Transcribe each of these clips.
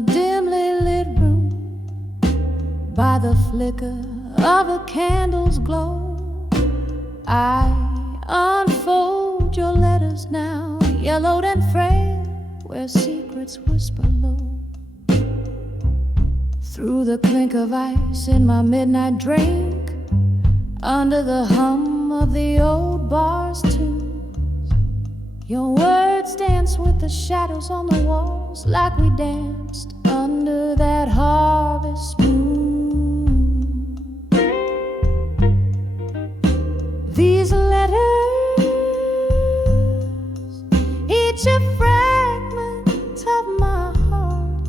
a dimly lit room, by the flicker of a candle's glow, I unfold your letters now, yellowed and frail, where secrets whisper low. Through the clink of ice in my midnight drink, under the hum of the old bar's tunes, your words dance with the shadows on the walls, like we danced under that harvest moon. These letters, each a fragment of my heart,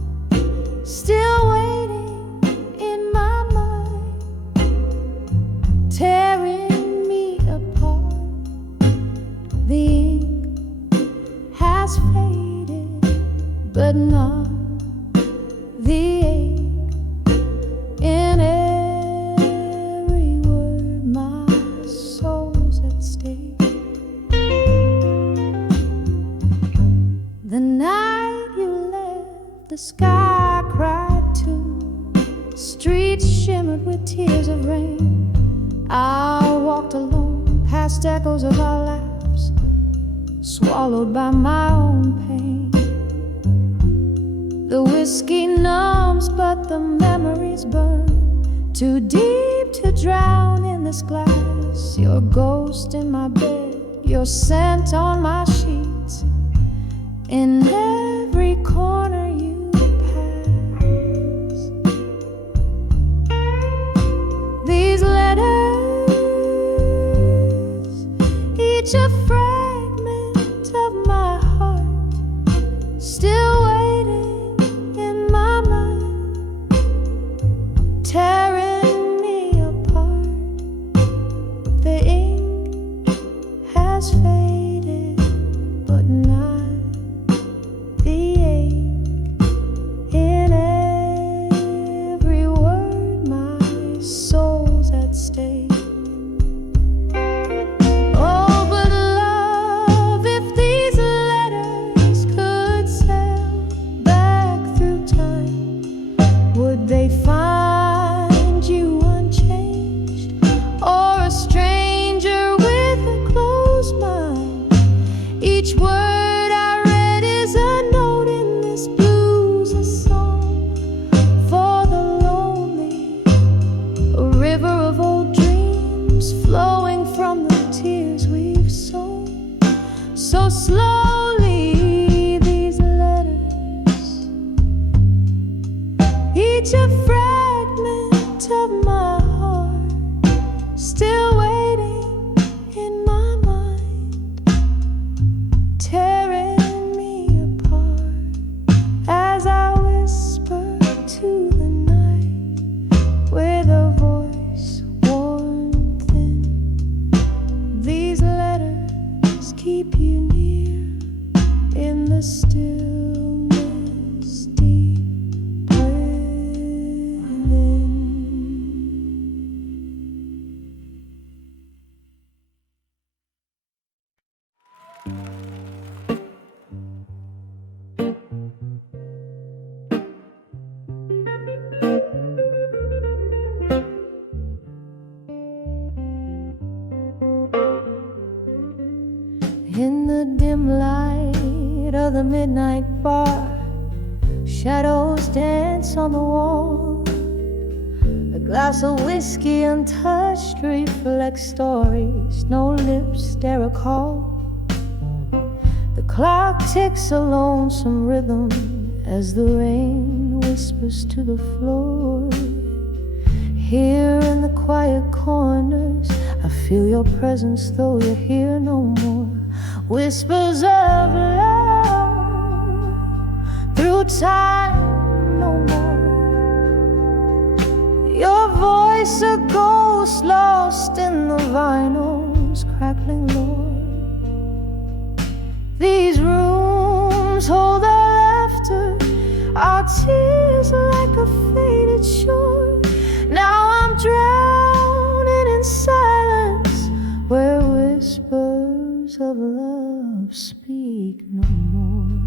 still waiting in my mind, tearing me apart. The ink has faded, but not the ache in every word. My soul's at stake. The night you left, the sky cried too, streets shimmered with tears of rain. I walked alone past echoes of our laughs, swallowed by my own pain. The whiskey numbs, but the memories burn, too deep to drown in this glass. Your ghost in my bed, your scent on my sheets, in every corner you pass. These letters, each a fragment of my heart, still waiting in my mind, tearing me apart. The ink has faded, but not the ache in every word. My soul's at stake. Oh, but love, if these letters could sail back through time, would they find you unchanged, or a stranger with a closed mind? Each word I read is a note in this blues, a song for the lonely, a river of old dreams flowing from the tears we've sown. So slowly these letters, each a fragment of my heart, still waiting in my mind, tearing me apart as I whisper to the night with a voice worn thin. These letters keep you near in the stillness deep within. In the dim light of the midnight bar, shadows dance on the wall. A glass of whiskey untouched reflects stories no lips dare recall. The clock ticks a lonesome rhythm as the rain whispers to the floor. Here in the quiet corners, I feel your presence though you're here no more. Whispers of love through time no more. Your voice a ghost lost in the vinyl's crackling lore. These rooms hold our laughter, our tears like a faded shore. Now I'm drowning in silence where whispers of love speak no more.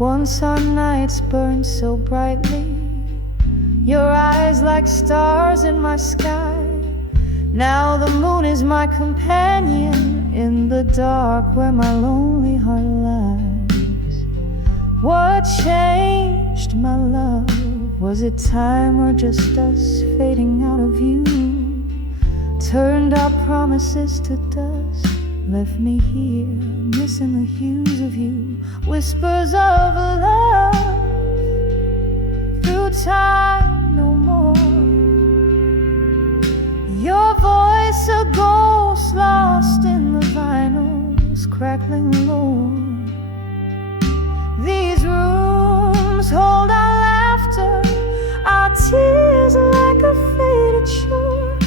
Once our nights burned so brightly, your eyes like stars in my sky. Now the moon is my companion in the dark where my lonely heart lies. What changed, my love? Was it time or just us fading out of view? Turned our promises to dust, left me here, missing the hues of you. Whispers of love, through time no more. Your voice a ghost lost in the vinyls, crackling low. These rooms hold our laughter, our tears like a faded shore.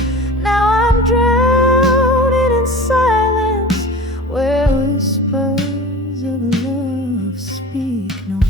Now I'm drowning in silence, where whispers of love speak no more.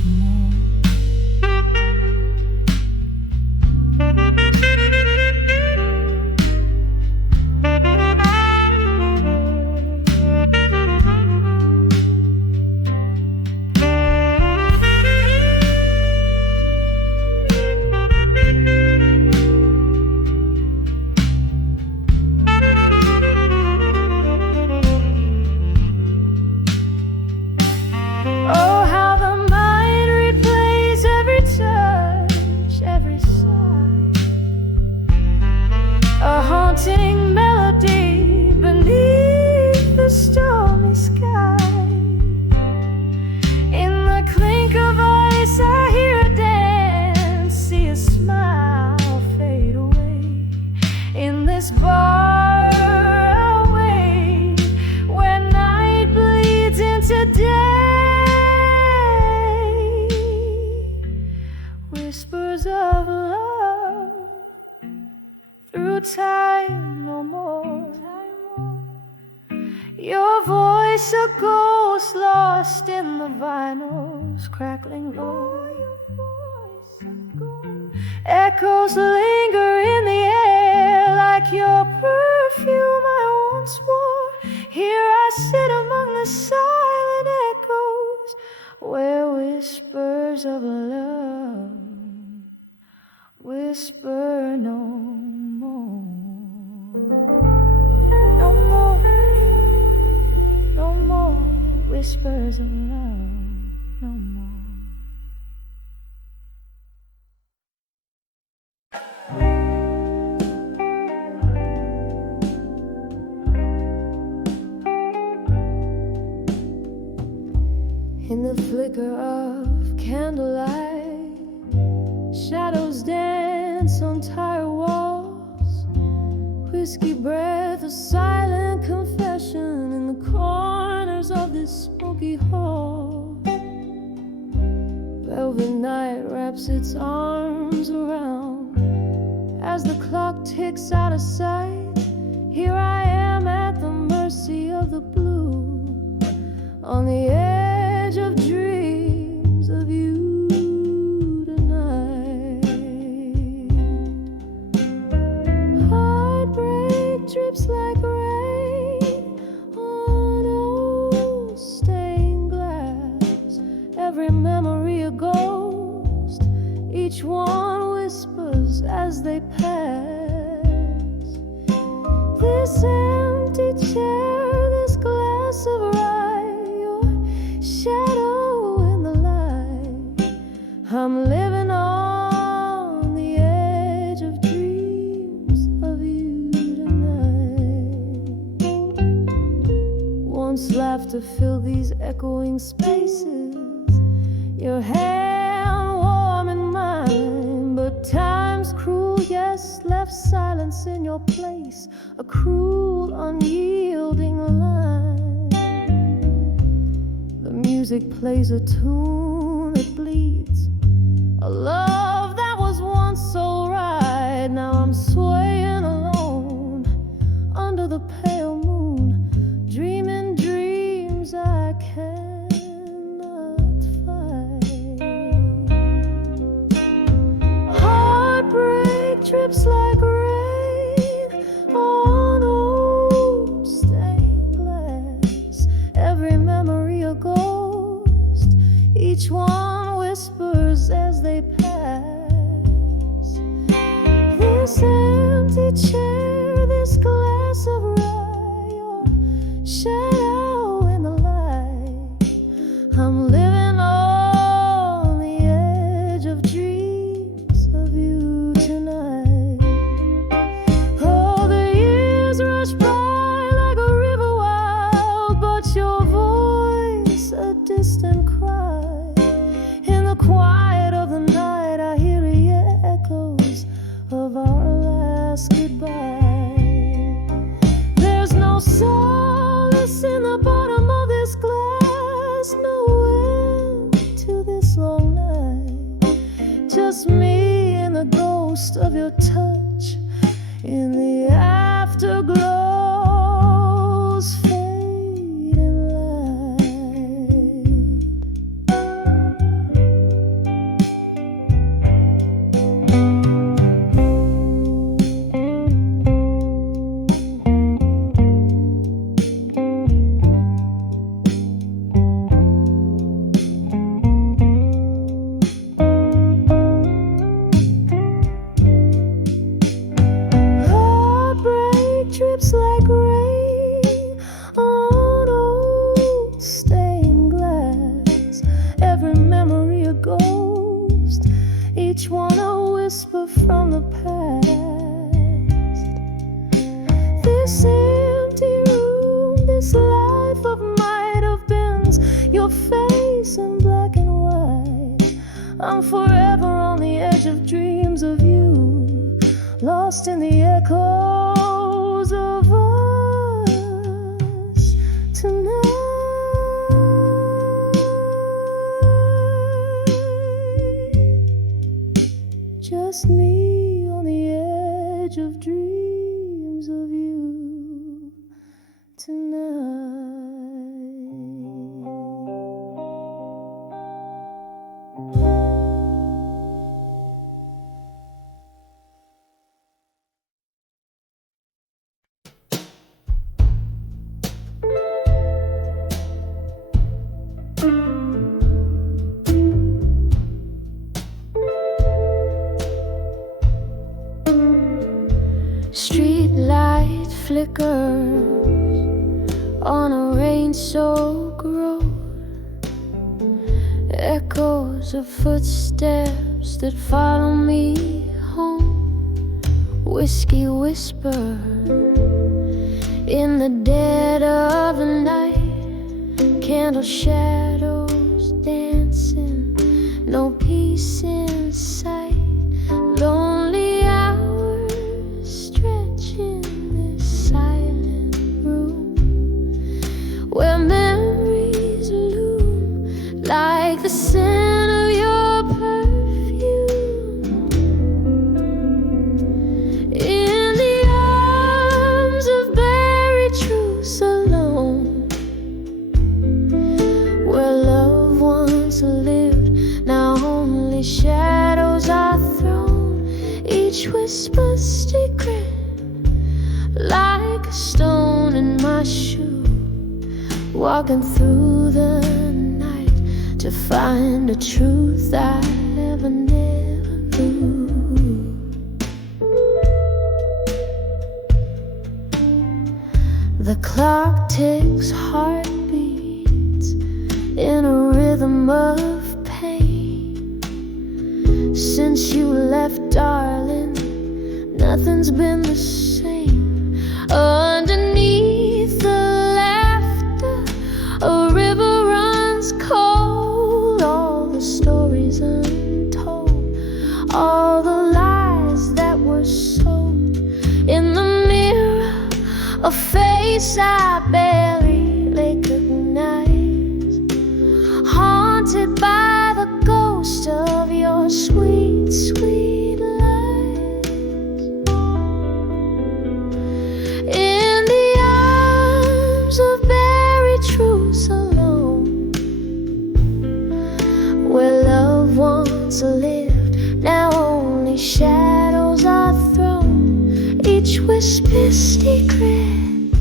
Melody beneath the stormy sky. In the clink of ice I hear a dance, see a smile fade away. In this bar I'll wait, where night bleeds into day. Whispers of love, through time no more. Your voice a ghost lost in the vinyls, crackling low. Echoes linger in the air like your perfume I once wore. Here I sit among the silent echoes, where whispers of love whisper no more. No more, no more whispers of love, no more. In the flicker of candlelight, shadows dance on tired walls. Whiskey breath, a silent confession in the corners of this smoky hall. Velvet night wraps its arms around as the clock ticks out of sight. Here I am at the mercy of the blue, on the edge of dreams of you tonight. Heartbreak drips like rain on old stained glass, every memory a ghost, each one whispers as they pass. This empty chair, this glass of rye, your shadow in the light. I'm living on the edge of dreams of you tonight. Once laughter filled these echoing spaces, your hand warm in mine, but time's cruel, yes, left silence in your place, a cruel, unyielding line. The music plays a tune that bleeds, a love that was once so right. Now I'm swaying alone under the pale moon, dreaming dreams I cannot fight. Heartbreak drips like rain on old stained glass, every memory a ghost, each one whispers as they pass. This empty chair, this glass of rye, your shadow in the light. I'm living on the edge of dreams of you tonight. Oh, the years rush by like a river wild, but your voice a distant cry. In the quiet of the night, I hear the echoes of our last goodbye. There's no solace in the bottom of this glass, no end to this long night. Just me and the ghost of your touch in the afterglow's fading light. Heartbreak drips like rain on old stained glass. Every memory a ghost, each one a whisper from the past. This empty room, this life of might have beens, your face in black and white. I'm forever on the edge of dreams of you, lost in the echoes of us tonight. Just me on the edge of dreams of you tonight. Street light flickers on a rain-soaked road. Echoes of footsteps that follow me home. Whiskey whisper in the dead of the night. Candle shadows dancing, no peace in sight. Lonely hours stretch in this silent room, where memories loom like the scent of your perfume. In the arms of buried truths alone, where love once lived, now only shadows are thrown. Each whisper secret, like a stone in my shoe, walking through the night to find a truth I never knew. The clock ticks heartbeats in a rhythm of pain. Since you left, darling, nothing's been the same. Underneath the laughter, a river runs cold. All the stories untold, all the lies that were sold. In the mirror, a face I barely recognize, haunted by the ghost of your sweet, sweet lies. In the arms of buried truths alone, where love once lived, now only shadows are thrown. Each whisper secret,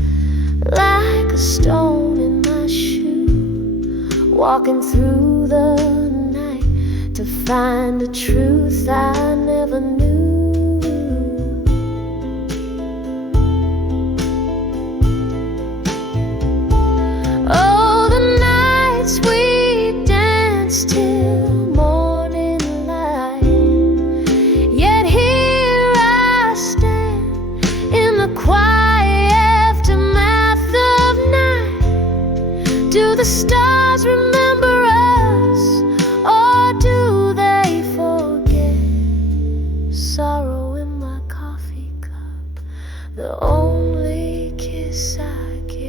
like a stone in my shoe, walking through the night to find a truth I never knew. Oh, the nights we danced till morning light, yet here I stand in the quiet aftermath of night. Do the stars remember us, or do they forget? Sorrow in my coffee cup, the only kiss I get.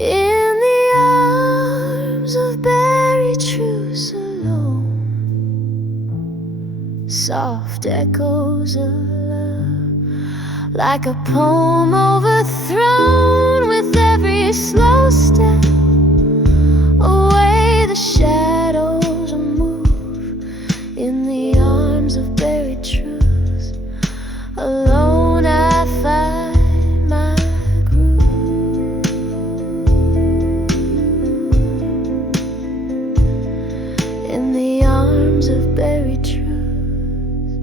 In the arms of buried truths alone, soft echoes of love, like a poem overthrown with every slow step. Away the shadows move in the arms of buried truths. Alone I find my groove. In the arms of buried truths,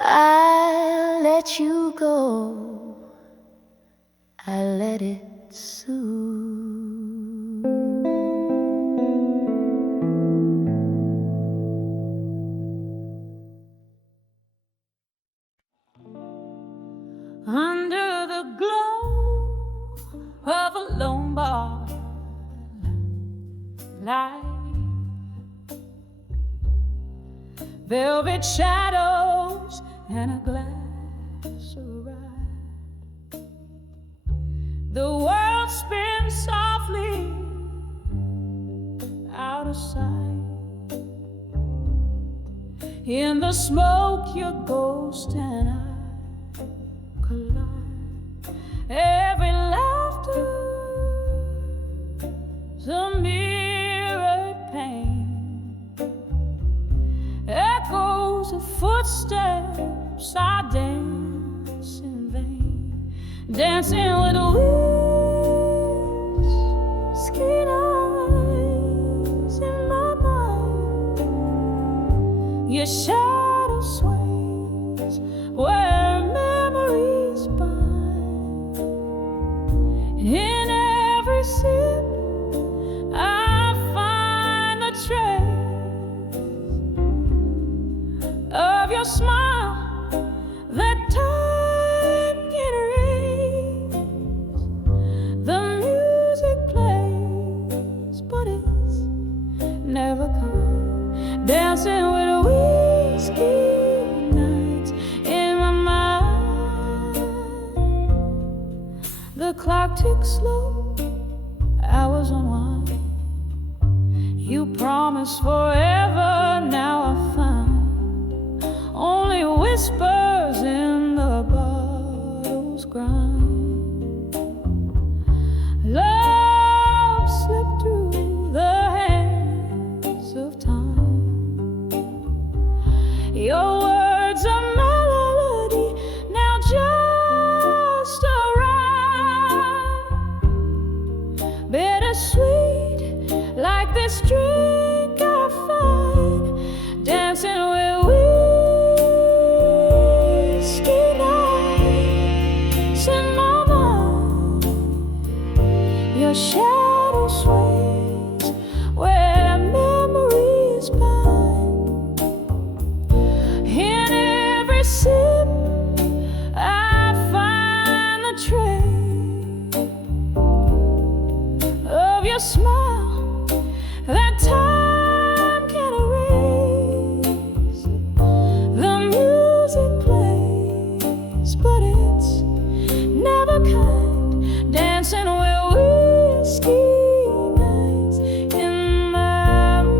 I let you go, I let it soothe. Under the glow of a lone bar light, velvet shadows and a glass of rye, the world spins softly out of sight. In the smoke your ghost and I collide. Every laughter is a mirrored pain, echoes of footsteps. I dance in vain, dancing with whiskey nights in my mind. Your shadow sways where memories bind. In every sip I find the trace of your smile that time can erase. The music plays, but it's never come. Dancing with whiskey nights in my mind. The clock ticks slow, hours unwind. You promised forever, now I find only whispers in the bottle's grind. Love slipped through the hands of time. Your words a melody, now just a rhyme. Bittersweet, like this drink I find. Dancing with whiskey nights in my mind. Your shadow sways where memories bind. In every sip I find the trace of your smile that time can erase. The music plays, but it's never kind. Dancing with whiskey nights in my mind.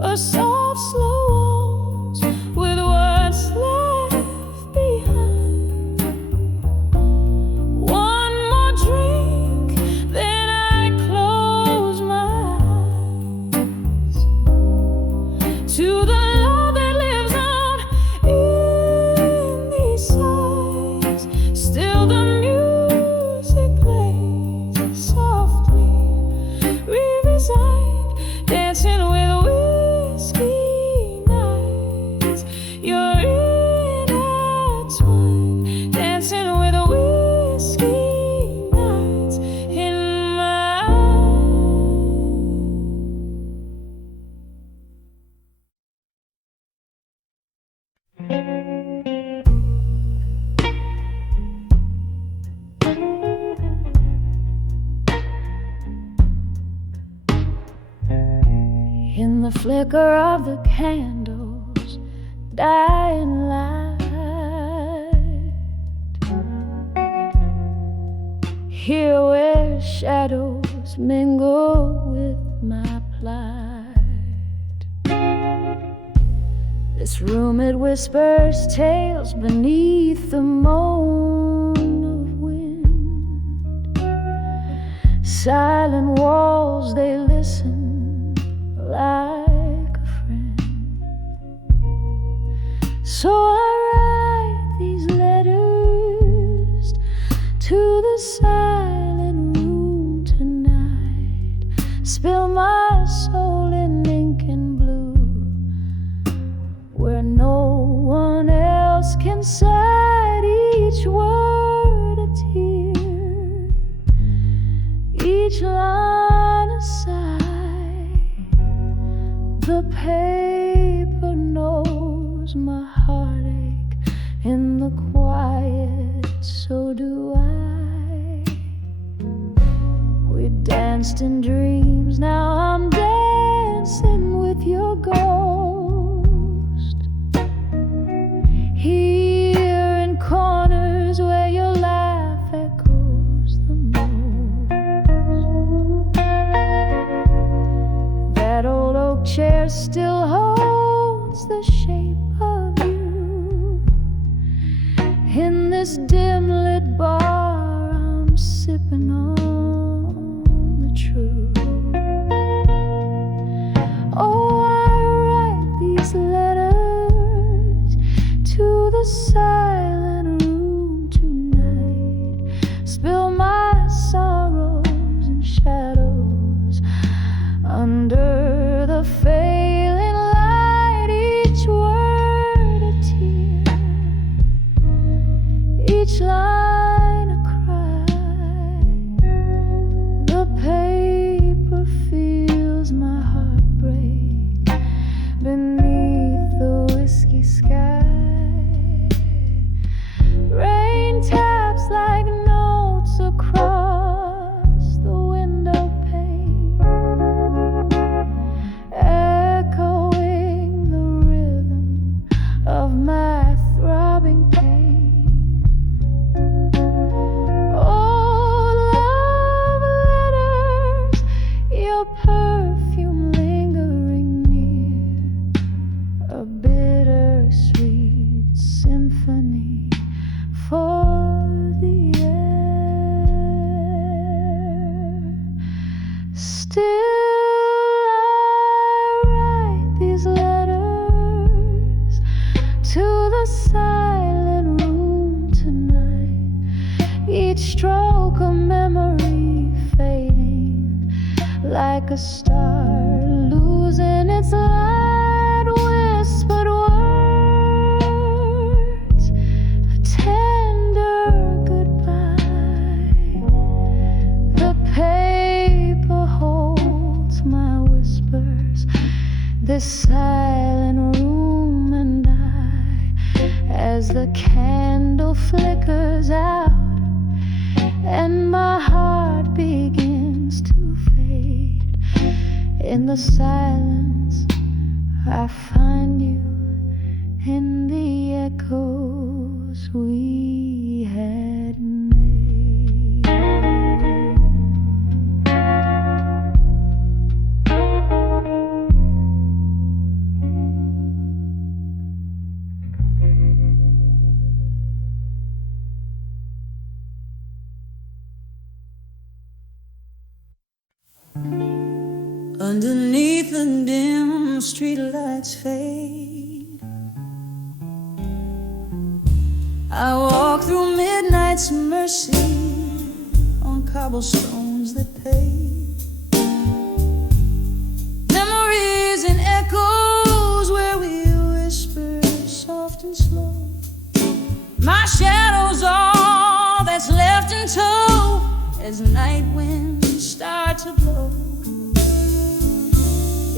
a soft, slow waltz with what's left behind. One more drink, then I close my eyes to the love that lives on in these sighs. Still the music plays softly, re-resigned, dancing with whiskey nights. You're intertwined, dancing with whiskey nights in my in the flicker of the candles, dying light. Here where shadows mingle with my plight. This room, it whispers tales beneath the moan of wind. Silent walls, they listen like a friend. So I write these letters to the silent room tonight. Spill my soul in ink and blue, where no one else can cite. Each word a tear, each line a sigh. The paper knows my heartache in the quiet, so do I. We danced in dreams, now I'm dancing with your ghost. Here in corners where your laugh echoes the most. That old oak chair still holds the shape of you. In this dim lit bar, I'm sipping on the truth. Oh, I write these letters to the silent room tonight. Spill my sorrows and shadows under the failing light. Each word a tear, each line a cry. The paper feels my heartbreak beneath the whiskey sky. Rain taps like notes across the window pane, echoing the rhythm of my throbbing pain. Oh, love letters, your perfume lingering near, a bittersweet symphony for the air. Still I write these letters to the silent room tonight. Each stroke a memory fading like a star losing its light. Whispered words, a tender goodbye. The paper holds my whispers, this silent room and I, as the candle flickers out and my heart begins to fade. In the silence, I find you in the echoes we had made. underneath the dim streetlights fade. I walk through midnight's mercy on cobblestones that pave. Memories and echoes where we whisper soft and slow. My shadow's all that's left in tow as night winds start to blow.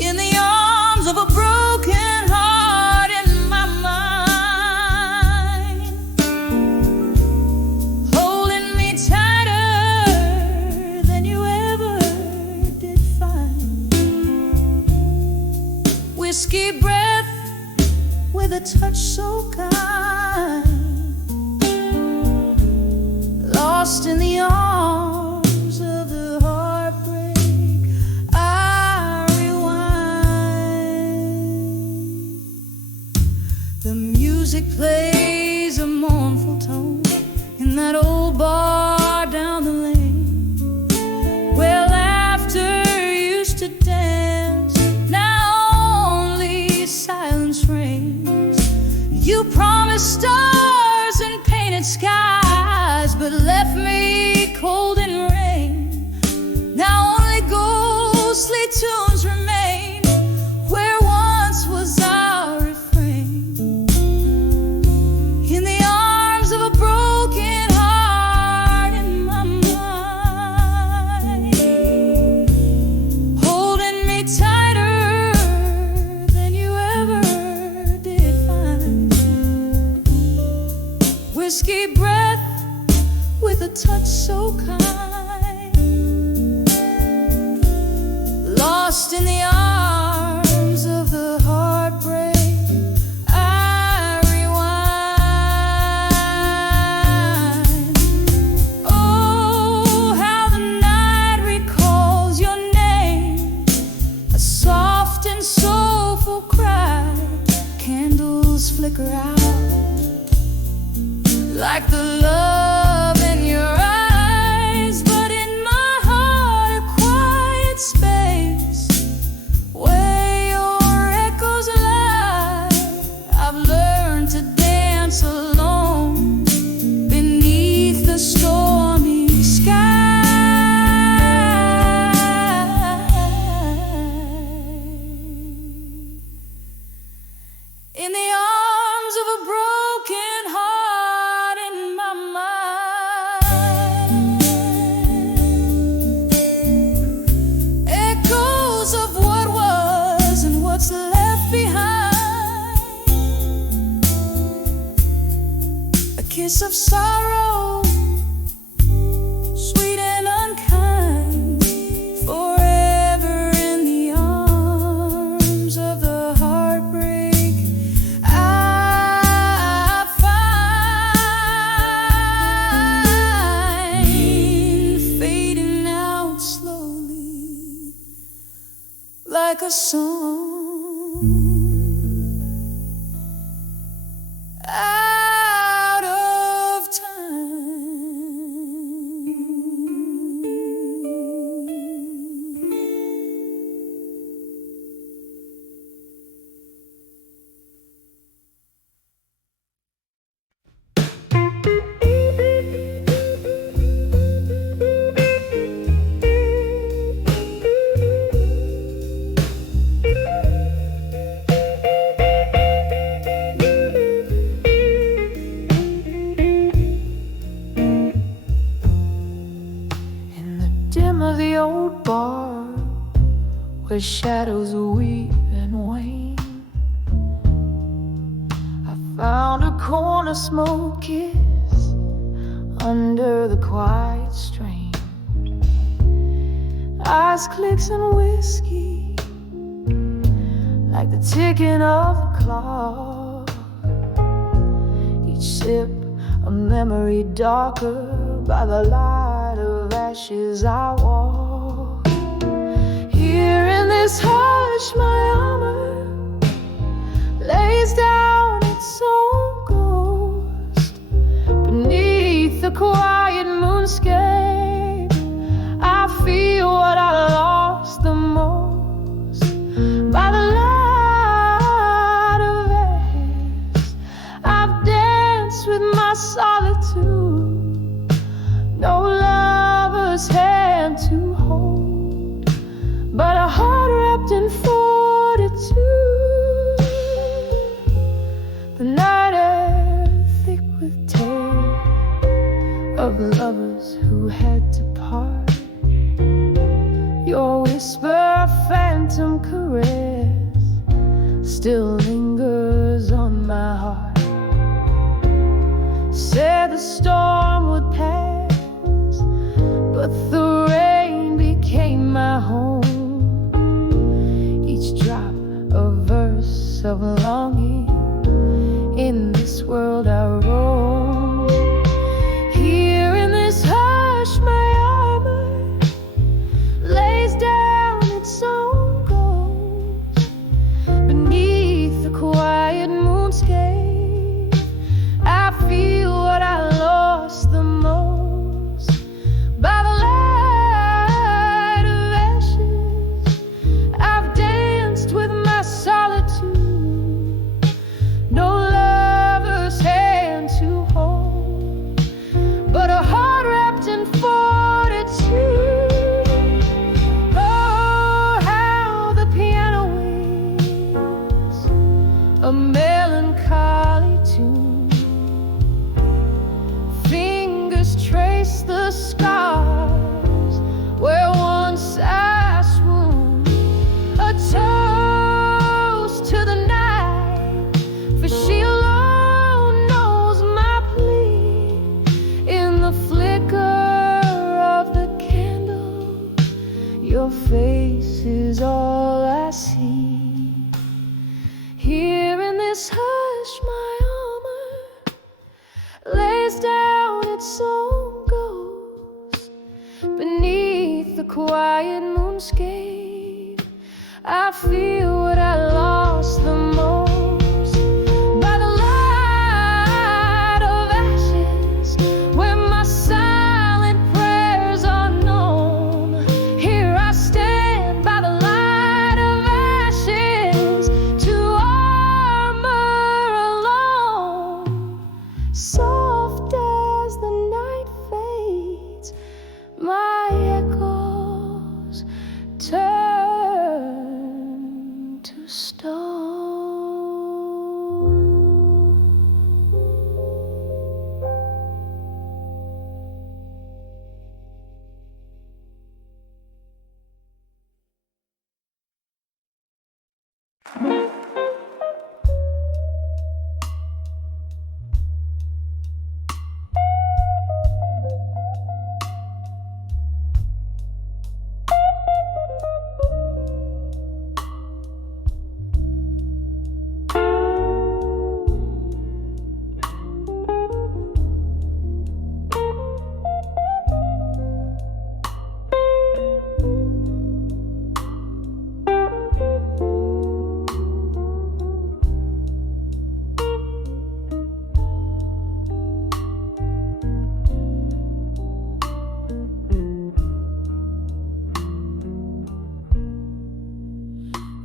In the arms of a broken heart in my mind, holding me tighter than you ever did find. Whiskey breath with a touch so kind, lost in the arms of the heartbreak. I rewind. The music plays a mournful tone in that old bar down the lane, where laughter used to dance. Now only silence reigns. You promised stars and painted skies, but left me cold in rain. Now only ghostly tunes remain where once was our refrain. In the arms of a broken heart in my mind, holding me tighter than you ever did find. Whiskey breath with a touch so kind, lost in the arms of the heartbreak. I rewind. Oh, how the night recalls your name, a soft and soulful cry. Candles flicker out like the love in your eyes, but in my heart a quiet space where your echoes lie. I've learned to dance alone beneath the stormy sky. In the arms of a broken heart in my mind, echoes of what was and what's left behind. A kiss of sorrow, sweet and unkind, forever in the arms of the heartbreak. I find fading out slowly like a song out of time. In the dim of the old bar, where shadows weep and wane, I found a corner smoky under the quiet strain. Eyes, clicks, and whiskey, like the ticking of a clock. Each sip a memory darker by the light of ashes. I walk here in this hush. My armor lays down its own ghost beneath the quiet moonscape. I feel what I lost the most. still lingers on my heart. Said the storm would pass, but the rain became my home. Each drop a verse of longing. In this world I roam. Here in this hush my armor lays down its own ghost. Beneath the quiet moonscape I feel what I lost the most. By the light of ashes I've danced with my solitude. No lover's hand to hold, but a heart wrapped in fortitude. Oh, how the piano wails a melancholy tune. Fingers trace the scars where once I swooned. A toast to the night, for she alone knows my plea. In the flicker of the candle, your face is all I see. Here in this hush my armor lays down its own ghost. Beneath the quiet moonscape I feel what I lost the most. By the light of ashes where my silent prayers are known. Here I stand by the light of ashes to armor alone. Soft as the night fades, my echoes turn to stone.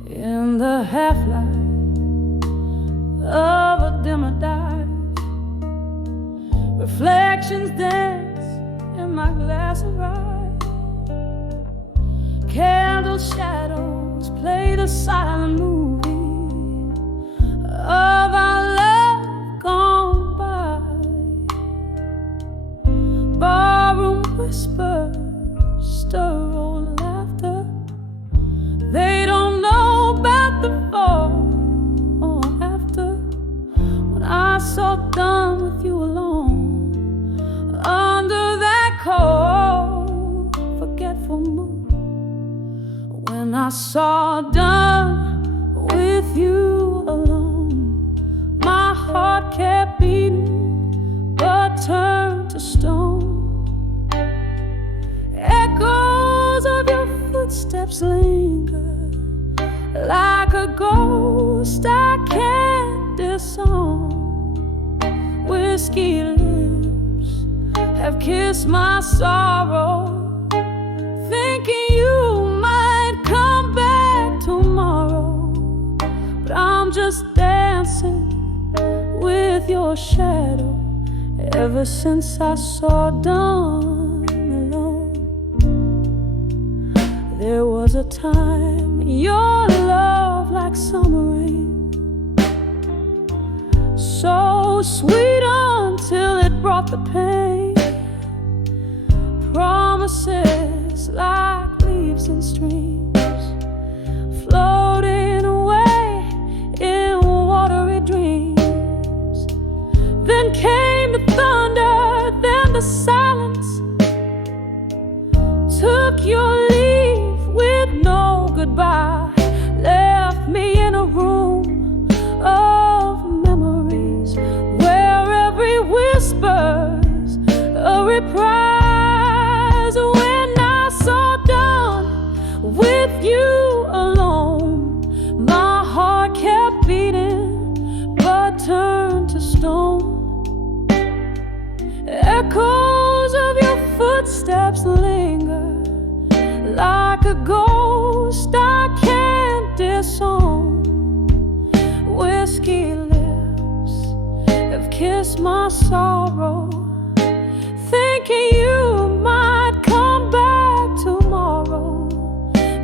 In the half-light of a dimmer dive, reflections dance in my glass of rye. Candle shadows play the silent movie of our love gone by. Barroom whispers stir old laughter. They don't know about the before or after. When I saw done with you alone under that cold forgetful moon. When I saw done with you alone, my heart kept beating but turned to stone. Echoes of your footsteps linger like a ghost I can't disown. Whiskey lips have kissed my sorrow, thinking you might come back tomorrow. But I'm just dancing with your shadow ever since I saw dawn alone. There was a time your love like summer rain, so sweet until it brought the pain. Promises like leaves in streams, floating away Echoes of your footsteps linger like a ghost I can't disown. Whiskey lips have kissed my sorrow, thinking you might come back tomorrow.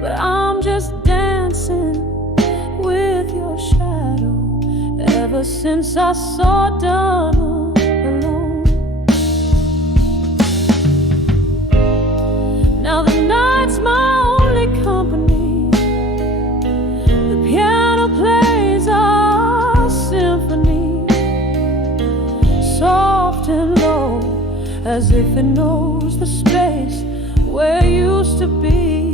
But I'm just dancing with your shadow ever since I saw done alone. Now the night's my only company. The piano plays our symphony, soft and low, as if it knows the space where it used to be.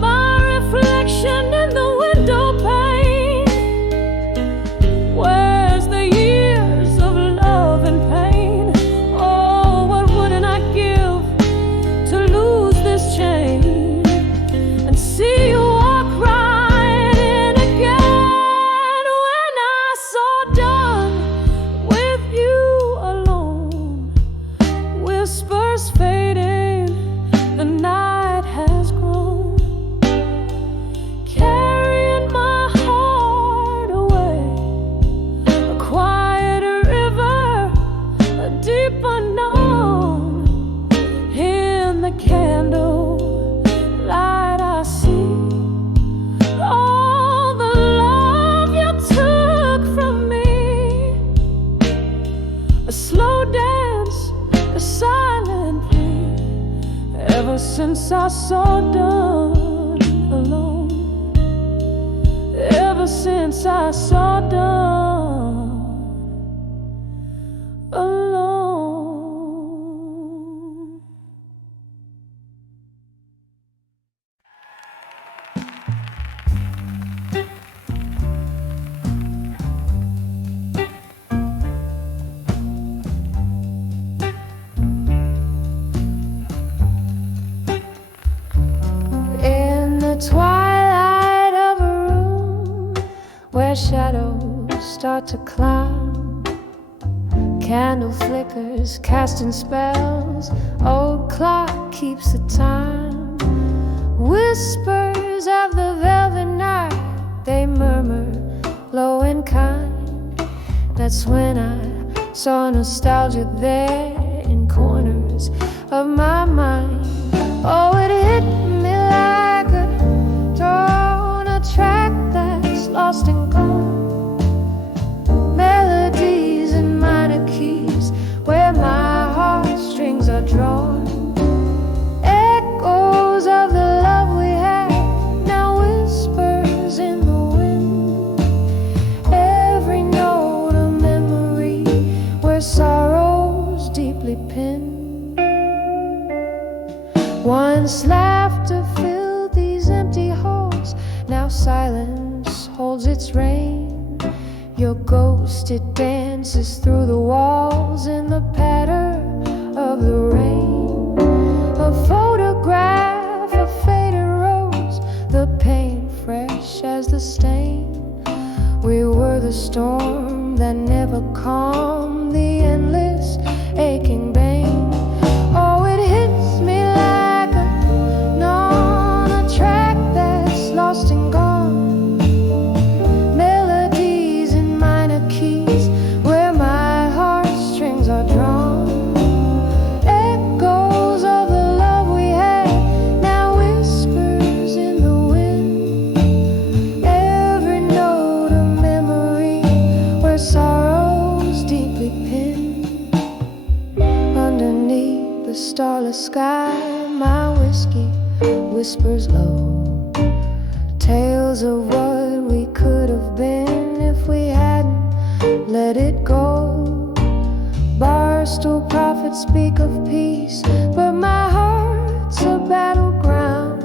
My reflection in the window pane wears the years of love and pain. Oh, what wouldn't I give to lose this chain and see you walk right in again. When I saw done with you alone, whispers fading, the night has grown, carrying my heart away, a quieter river, a deep unknown. In the candlelight I see all the love you took from me, a slow dance, a silent plea, ever since I saw done alone, ever since I saw done alone. In the twilight of a room where shadows start to climb, candle flickers casting spells, old clock keeps the time. Whispers of the velvet night, they murmur low and kind. That's when I saw nostalgia there in corners of my mind. Oh, it hit me like a drone, a track that's lost and gone. Melodies in minor keys where my heartstrings are drawn. Echoes of the love we had, now whispers in the wind. Every note a memory where sorrow's deeply pinned. Once laughter filled these empty halls, now silence holds its reign. Your ghost, it dances through the walls in the patter of the rain. A photograph of faded rose, the pain fresh as the stain. We were the storm that never calmed the endless aching pain. Oh, it hits me like a non, a track that's lost and gone. Melodies in minor keys where my heartstrings are drawn. Echoes of the love we had, now whispers in the wind. Every note a memory where sorrow's deeply pinned. Underneath the starless sky, my whiskey whispers low, tales of what we could have been if we hadn't let it go. Barstool prophets speak of peace, but my heart's a battleground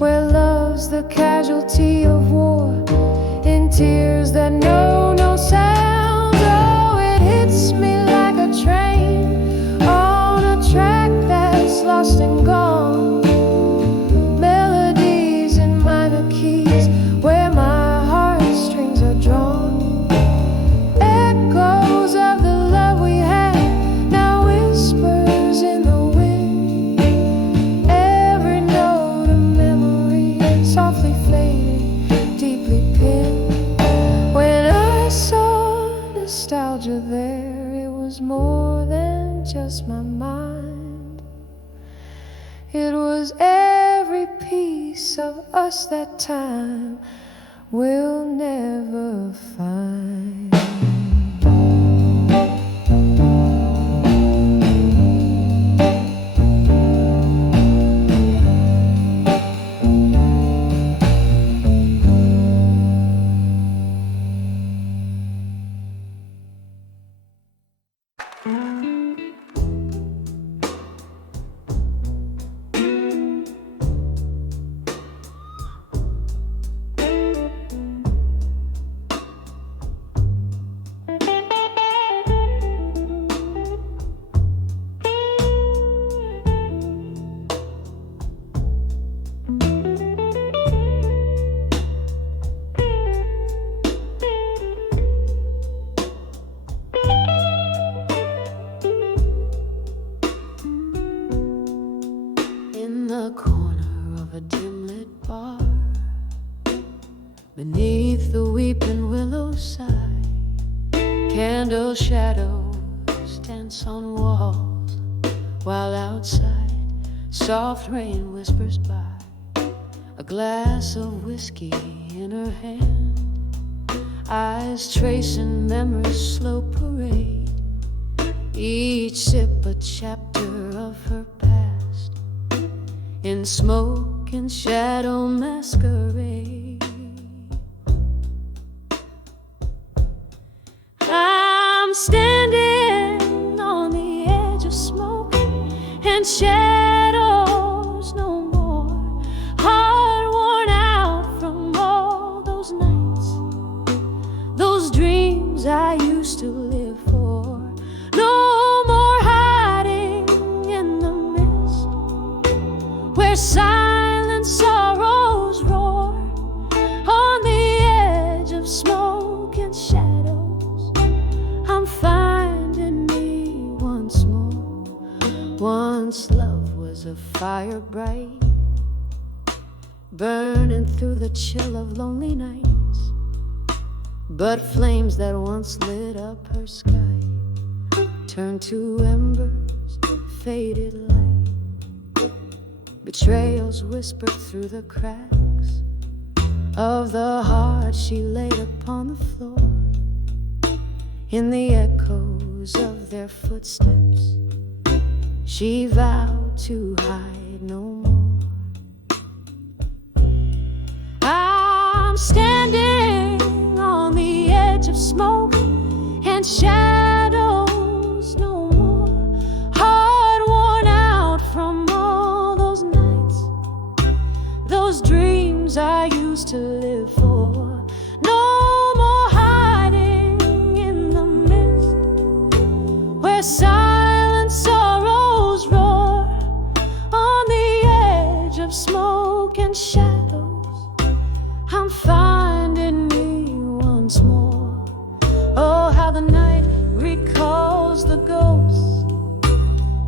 where love's the casualty of war, in tears that know no sound. Oh, it hits me like a train on a track that's lost and gone. Melodies in minor keys where my heartstrings are drawn. was more than just my mind. It was every piece of us that time will never find. Beneath the weeping willow side, candle shadows dance on walls, while outside soft rain whispers by. A glass of whiskey in her hand, eyes tracing memory's slow parade, each sip a chapter of her past, in smoke and shadow masquerade. I'm standing on the edge of smoke and shadows no more, heart worn out from all those nights, those dreams I used to live for. No more hiding in the mist where silent sorrows roar, on the edge of smoke and shadows. I'm finding me once more. Once love was a fire bright, burning through the chill of lonely nights, but flames that once lit up her sky turned to embers, faded light. Betrayals whispered through the cracks of the heart she laid upon the floor. In the echoes of their footsteps, she vowed to hide no more. I'm standing on the edge of smoke and shadows no more, heart worn out from all those nights, those dreams I used to live for. Silent sorrows roar, on the edge of smoke and shadows. I'm finding me once more. Oh, how the night recalls the ghosts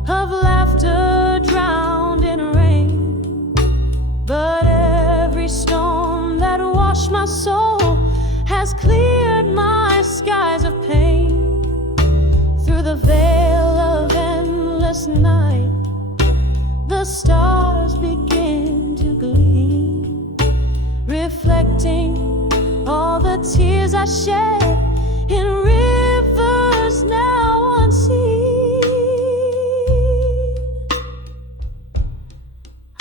of laughter drowned in rain. But every storm that washed my soul has cleared my skies of pain. Through the veil of endless night, the stars begin to gleam, reflecting all the tears I shed in rivers now unseen.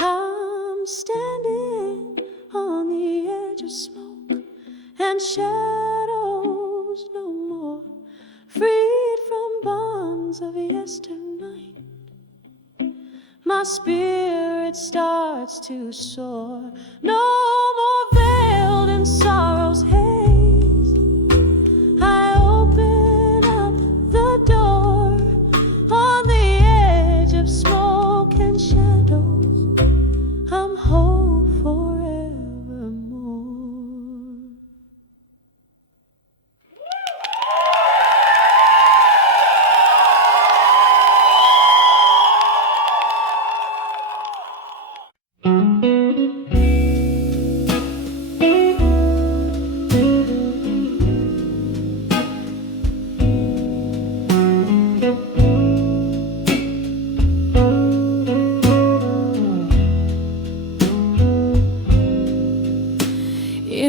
I'm standing on the edge of smoke and shadows no more, freed from bonds of yesternight. My spirit starts to soar, no more veiled in sorrow's haze. I open up the door on the edge of smoke and shadows. I'm whole forevermore.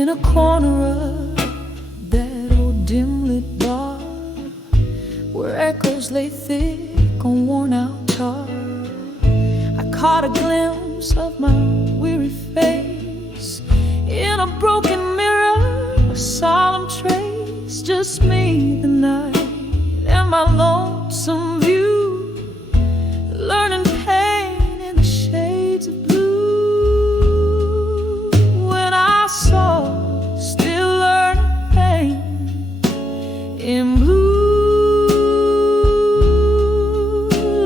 in a corner of that old dim-lit bar, where echoes lay thick on worn-out tar. I caught a glimpse of my weary face in a broken mirror, a solemn trace. Just me, the night, and my lonesome view, learning pain in the shades of blue. When I saw, still learning pain in blue.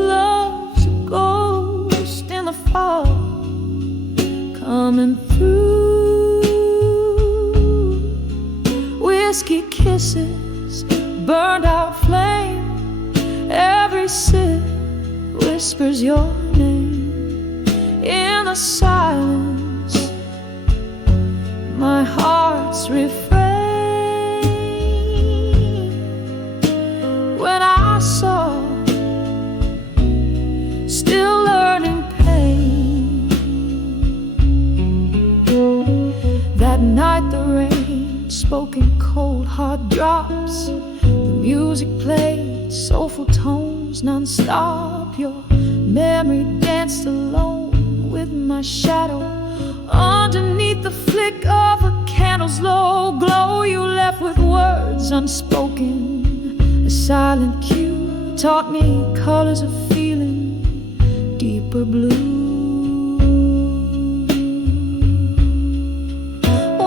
Love's a ghost in the fog, coming through. Whiskey kisses, burned out flame. Every sip whispers your name. In the silence, my heart's refrain. When I saw, still learning pain. That night the rain spoke in cold, hard drops. The music played soulful tones non-stop. Your memory danced alone with my shadow underneath the flick of a candle's low glow. You left with words unspoken, a silent cue taught me colors of feeling, deeper blue.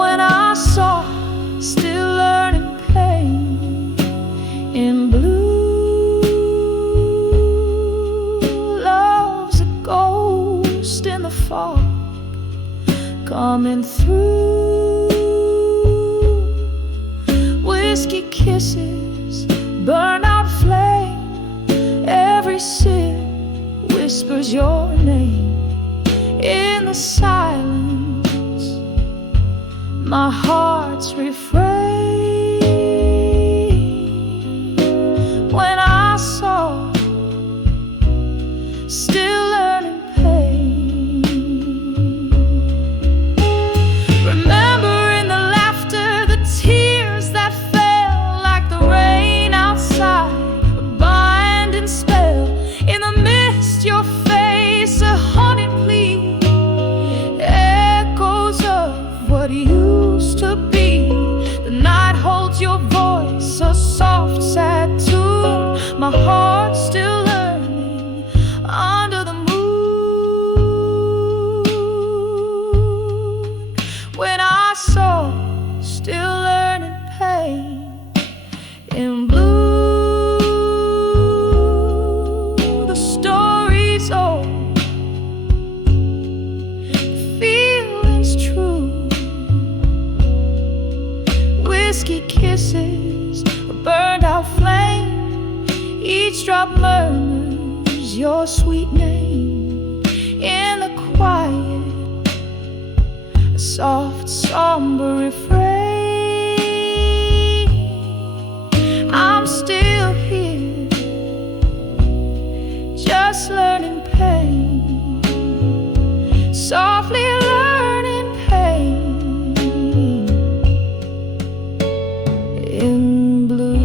When I saw, still learning pain in blue. Love's a ghost in the fog, coming through. Whiskey kisses, burn out flame. Every sip whispers your name. In the silence, my heart's refrain. When I saw, still learning pain. Remembering the laughter, the tears that fell like the rain outside, a binding spell. In the mist, your face, a haunted plea, echoes of what used to be. The night holds your voice, a soft, sad tune. My heart's still learning under the moon. When I saw, still learning pain in blue. The story's old, feeling's true. Whiskey kisses, a burned out flame. Each drop murmurs your sweet name. In the quiet, a soft, somber refrain. I'm still here, just learning pain, softly learning pain in blue.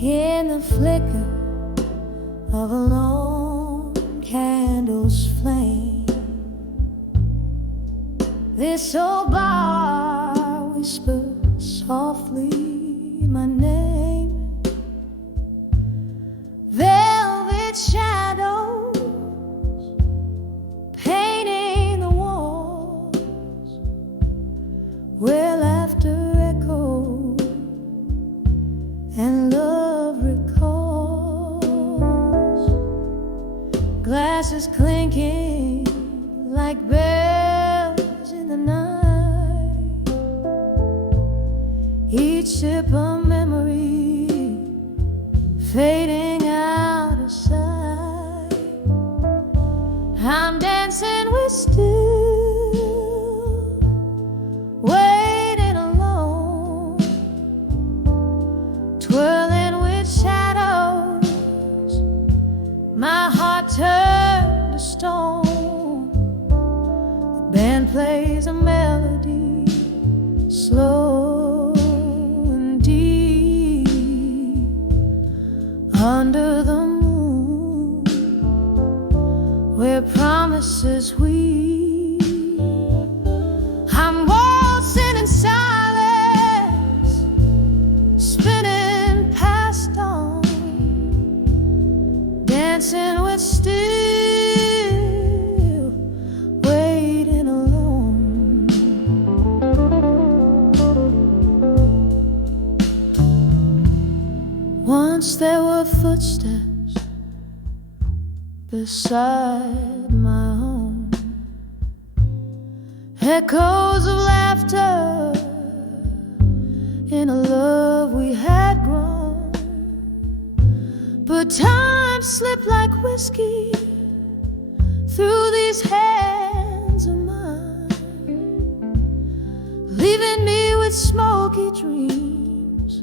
In the flicker of a lone candle's flame, this old bar whispers softly my name. Velvet shadows painting the walls where laughter echoes and love recalls. Glasses clinking like bells in the night. Each sip a memory fading out of sight. we're still waiting alone, twirling with shadows. My heart turned to stone. The band plays a melody, slow and deep, under the moon, where promises weep. I'm waltzing in silence, spinning past dawn, dancing with still, waiting alone. Once there were footsteps beside my home, echoes of laughter in a love we had grown. But time slipped like whiskey through these hands of mine, leaving me with smoky dreams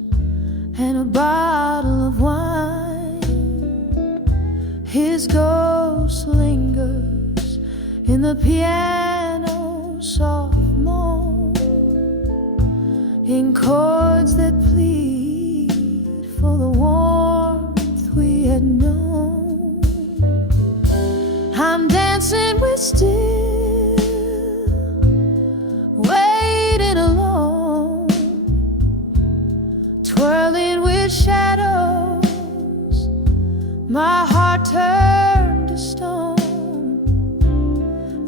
and a bottle of wine. His ghost lingers in the piano's soft moan, in chords that plead for the warmth we had known. I'm dancing with still, waiting alone, twirling with shadows. My heart turned to stone.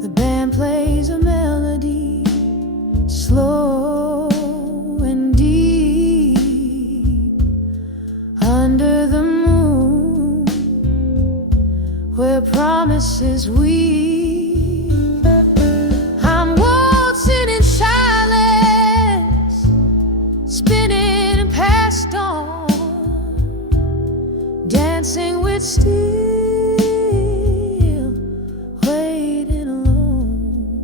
The band plays a melody, slow and deep, under the moon, where promises weep. I'm waltzing in silence, spinning past dawn, dancing with still, waiting alone.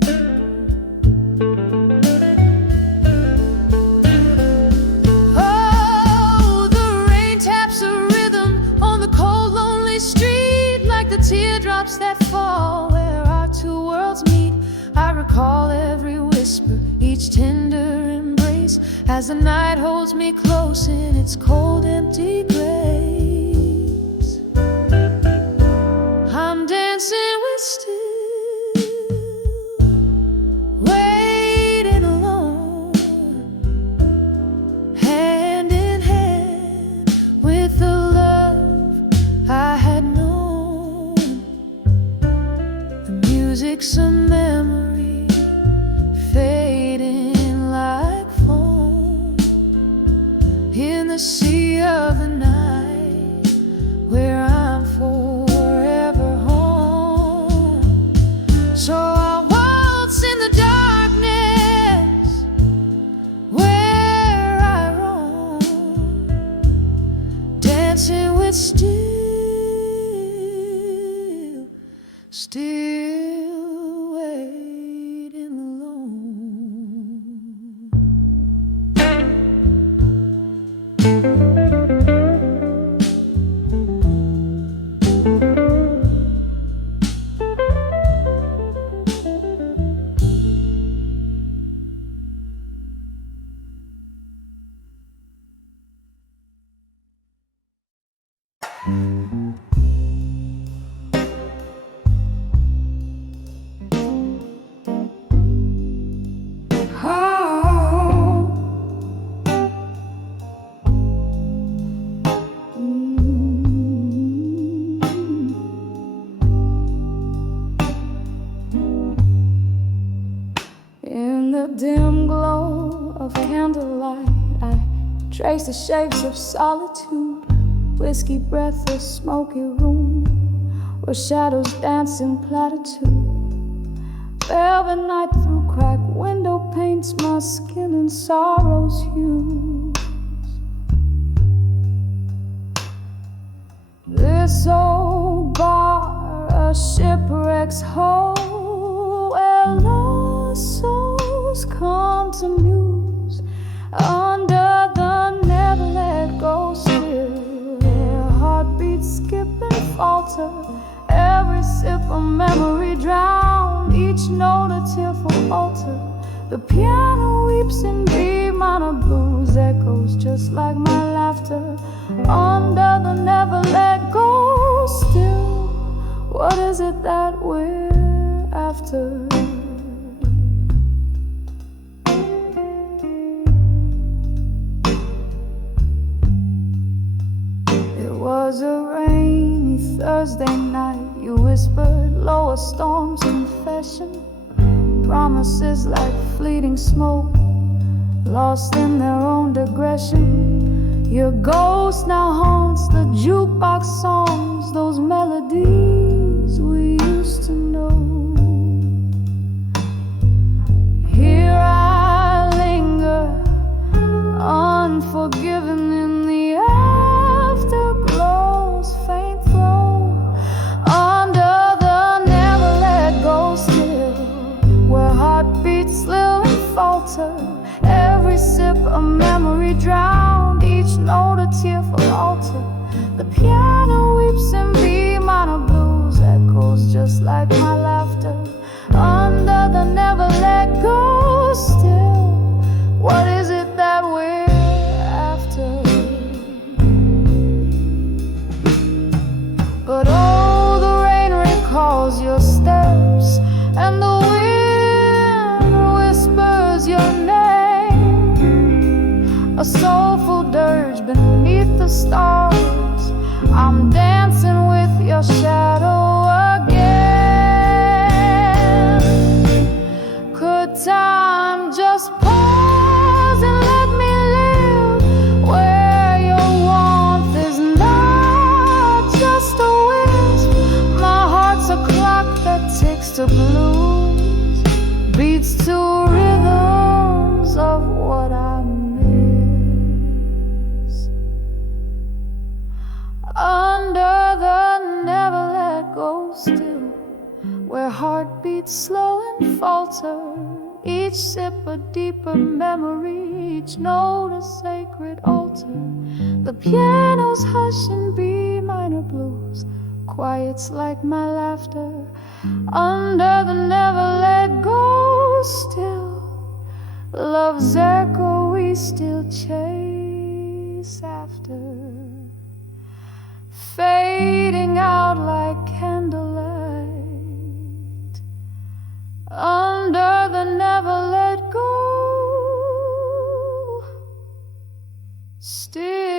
Oh, the rain taps a rhythm on the cold, lonely street, like the teardrops that fall where our two worlds meet. I recall every whisper, each tender embrace, as the night holds me close in its cold, empty grace. I'm dancing with still, waiting alone, hand in hand with the love I had known. The music's a memory, fading like foam in the sea of the night, where I'm forever home. So I waltz in the darkness, where I roam, dancing with still, still waiting alone. In the dim glow of candlelight, I trace the shapes of solitude, whiskey breath, a smoky room where shadows dance in platitude. Velvet night through cracked window paints my skin in sorrow's hues. This old bar, a shipwreck's hole, muse come to muse under the never let go still. Heartbeats skip and falter, every sip of memory drowned, each note a tearful altar. The piano weeps in B minor blues, echoes just like my laughter under the never let go still. What is it that we're after? It was a rainy Thursday night. You whispered lower storms confession, promises like fleeting smoke, lost in their own digression. Your ghost now haunts the jukebox songs, those melodies we used to know. Here I linger, unforgiven in the afterglow's faint throe, under the never let go still, where heartbeats slow and falter, every sip a memory drowned, each note a tearful altar. The piano weeps in B minor blues, echoes just like my laughter under the never let go still. What is it that we're after? But oh, the rain recalls your steps, and the wind whispers your name, a soulful dirge beneath the stars. I'm dancing with your shadow again. Could time just pause and let me live where your warmth is not just a wisp? My heart's a clock that ticks to blues, beats to rhythms of what I miss. Under the never let go still, where heartbeats slow and falter, each sip a deeper memory, each note a sacred altar. The piano's hush in B minor blues, quiets like my laughter under the never let go still. Love's echo we still chase after, fading out like candlelight under the never let go still.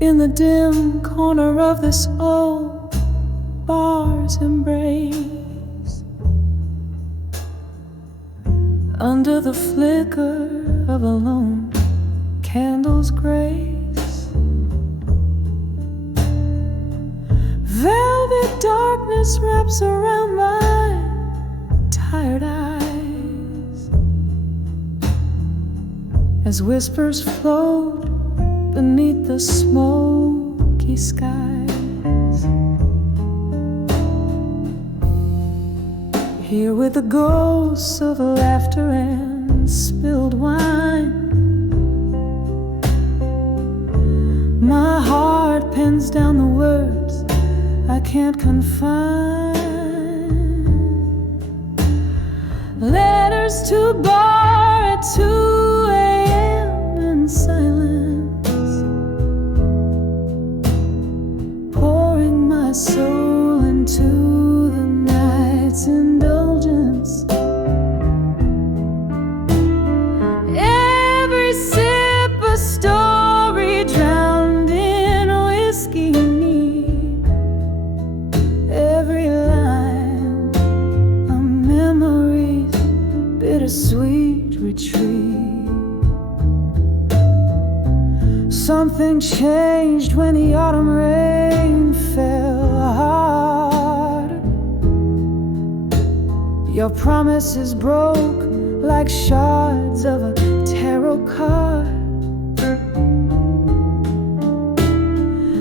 In the dim corner of this old bar's embrace, under the flicker of a lone candle's grace, velvet darkness wraps around my tired eyes, as whispers float beneath the smoky skies. Here with the ghosts of laughter and spilled wine, my heart pens down the words I can't confine. Letters to bar at 2 a.m. in silence, pouring my soul into the night's indulgence. Every sip a story drowned in whiskey neat, every line a memory autumn rain fell hard. Your promises broke like shards of a tarot card.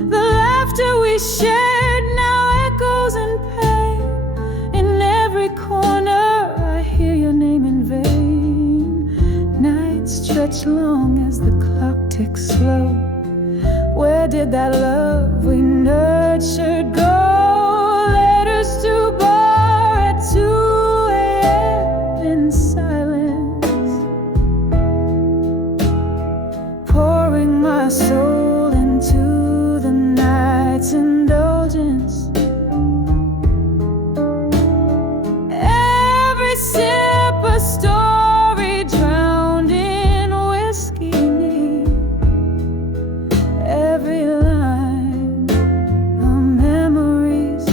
The laughter we shared now echoes in pain. In every corner I hear your name in vain. Nights stretch long as the clock ticks slow. Where did that love we nurtured go? Letters to bar at 2 a.m. in silence, pouring my soul into the night's indulgence. Every sip a story drowned in whiskey neat. Every line a memory's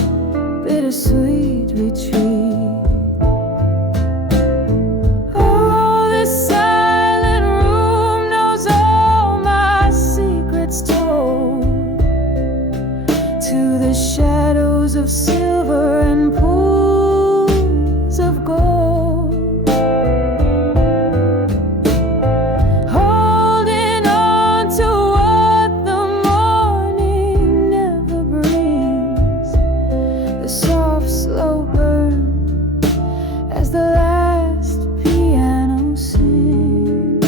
bittersweet retreat. Oh, this silent room knows all my secrets told, to the shadows of silver and pools of gold. Holding on to what the morning never brings, the soft slow burn as the last piano sings.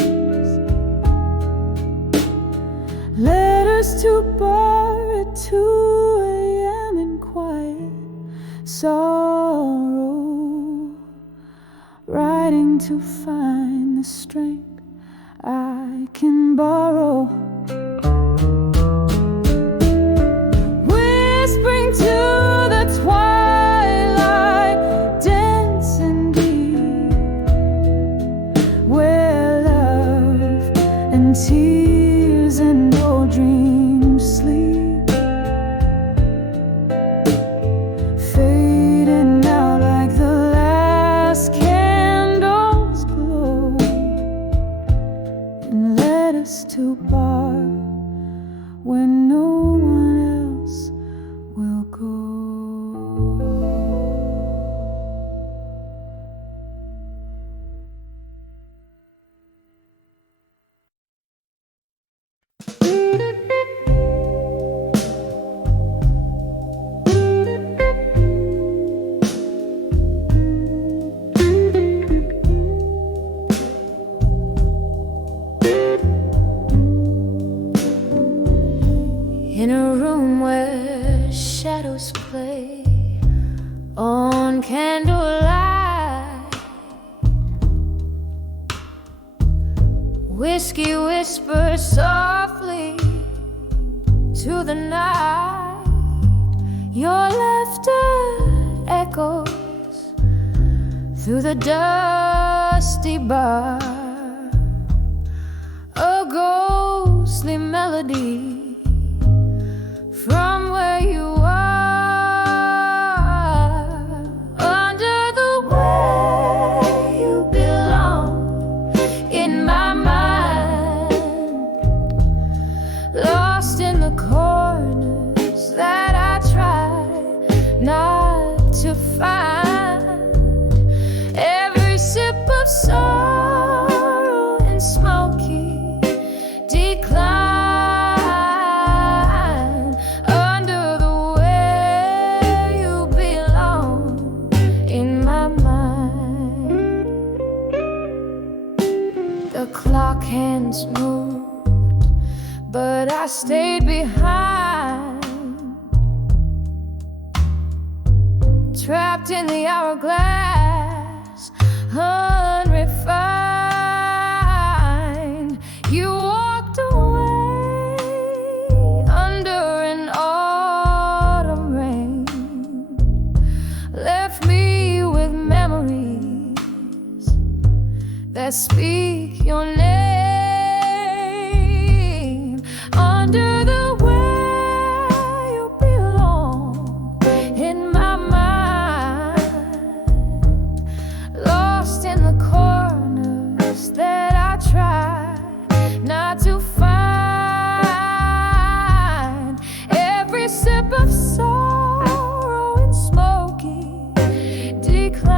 Letters to bar at 2 a.m. in quiet sorrow, writing to find the strength I can borrow. Whispering to the twilight, dense and deep, where love and tears and old dreams sleep, fading out like the last candles glow. And let us to bar when no one else will go. In a room where shadows play on candlelight, whiskey whispers softly to the night. Your laughter echoes through the dusty bar, a ghostly melody from where you are. Under the way you belong in my mind, lost in the corners that I try not to find. Every sip of sorrow and smoky decline. Under the way you belong in my mind. The clock hands moved, but I stayed behind, trapped in the hourglass, unrefined. You walked away under an autumn rain, left me with memories that speak your name. Under the way you belong in my mind, lost in the corners that I try not to find. every sip of sorrow and smoky decline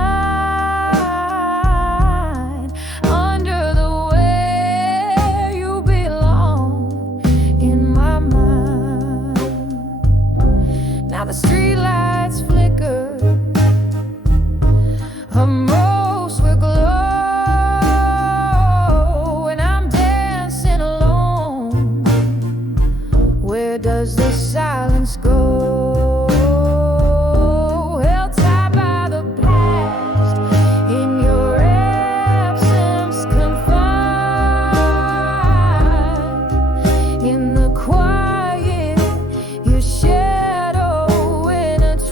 under the way you belong in my mind. Now the streetlights flicker, a most will glow, and I'm dancing alone. Where does the silence go? Held tied by the past, in your absence confined. In the quiet, your shadow intertwined.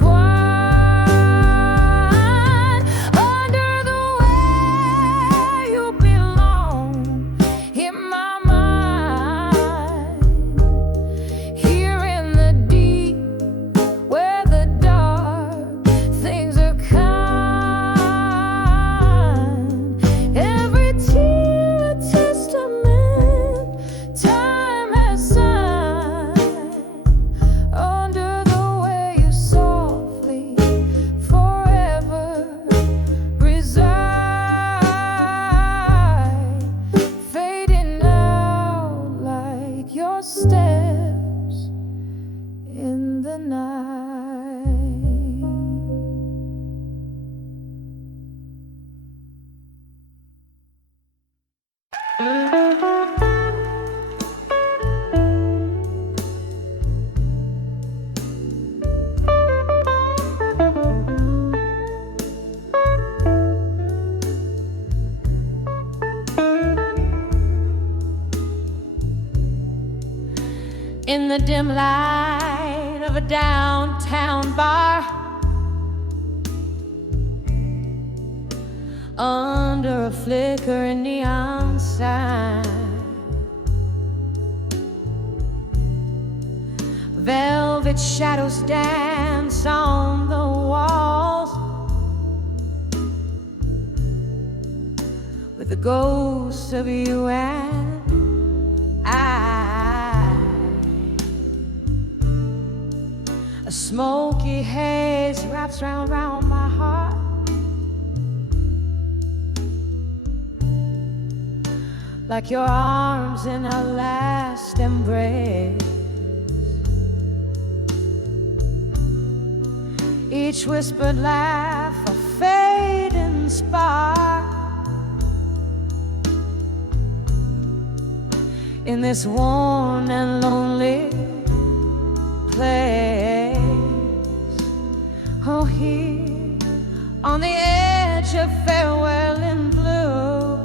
Under the way you belong in my mind. Here in the deep, where the dark things are kind. Every tear a testament time has signed. Under the way you softly forever reside, fading out like your steps in the night. In the dim light of a downtown bar, under a flickering neon sign, velvet shadows dance on the walls with the ghosts of you and I. A smoky haze wraps round my heart, like your arms in a last embrace. Each whispered laugh a fading spark in this worn and lonely place. Oh, here on the edge of farewell in blue,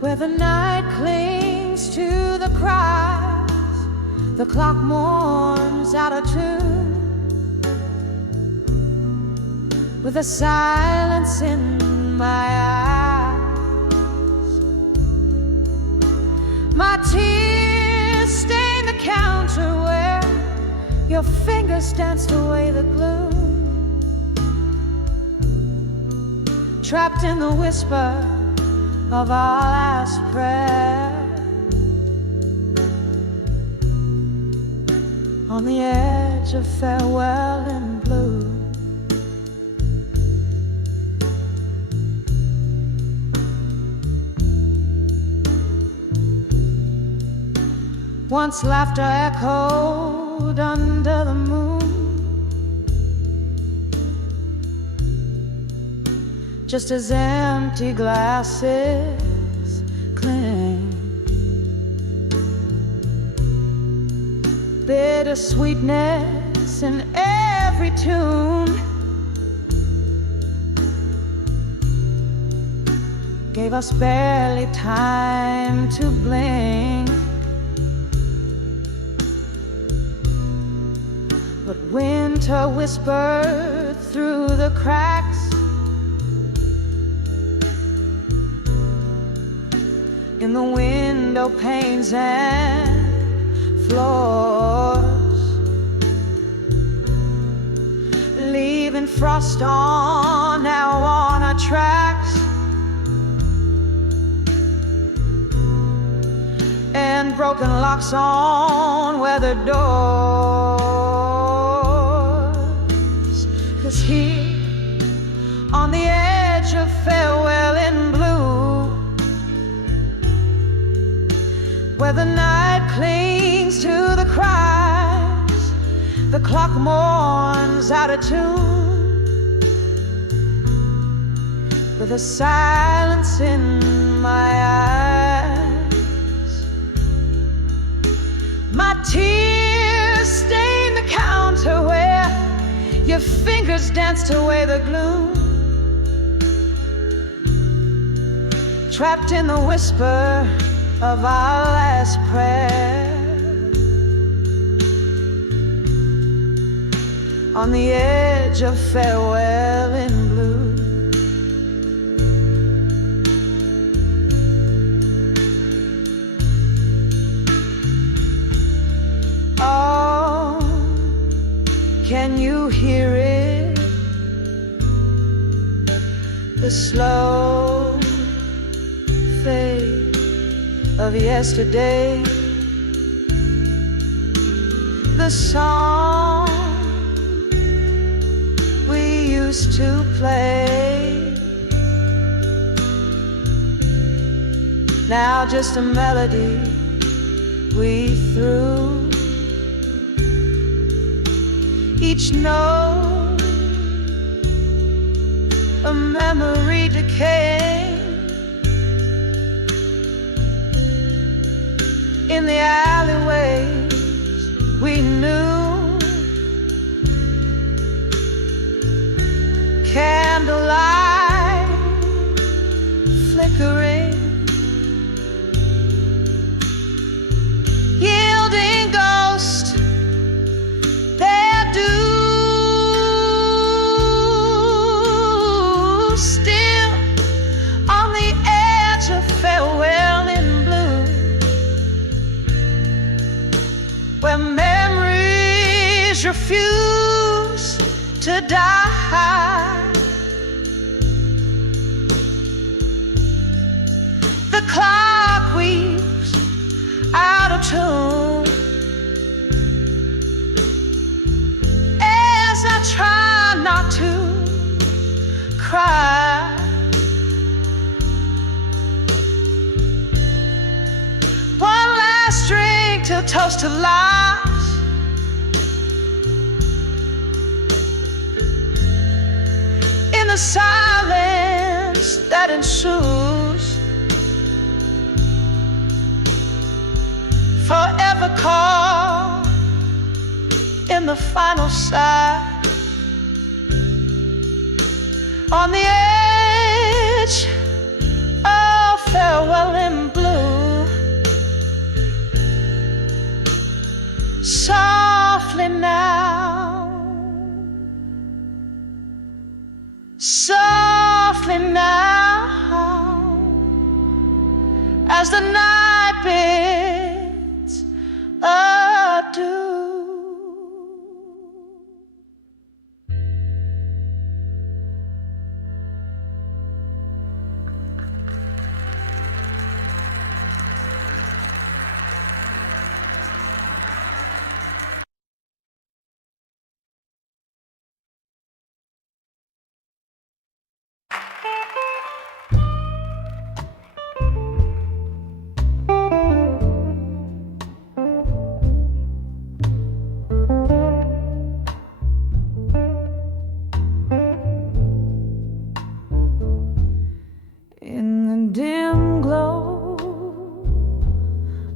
where the night clings to the cries, the clock mourns out of tune, with a silence in my eyes. My tears stain the counter where your fingers danced away the gloom, trapped in the whisper of our last prayer, on the edge of farewell in blue. Once laughter echoed under the moon, just as empty glasses cling. Bitter sweetness in every tune gave us barely time to blink. But winter whispered through the cracks, in the window panes and floors, leaving frost on our tracks, and broken locks on other doors. 'Cause here on the edge of farewell in blue, where the night clings to the cries, the clock mourns out of tune, with a silence in my eyes. My tears stain the counter where your fingers danced away the gloom, trapped in the whisper of our last prayer, on the edge of farewell in blue. Oh, can you hear it? The slow fade of yesterday, the song we used to play, now just a melody we threw. Each note a memory decaying in the alleyways we knew. Candlelight flickering, yielding ghost their due. Still on the edge of farewell in blue, where memories refuse to die. The clock weaves out of tune as I try not to cry. One last drink to toast to lives, in the silence that ensues, forever caught in the final sigh, on the edge of farewell in blue. Softly now, softly now, as the night bids adieu.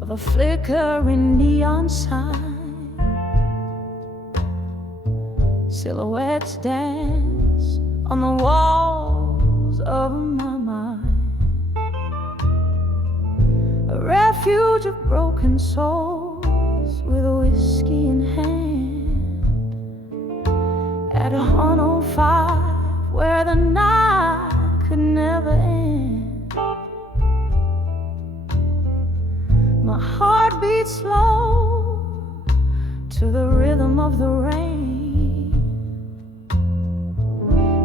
Of a flickering neon sign, silhouettes dance on the walls of my mind, a refuge of broken souls with a whiskey in hand, at 105 where the night could never end. My heart beats slow to the rhythm of the rain,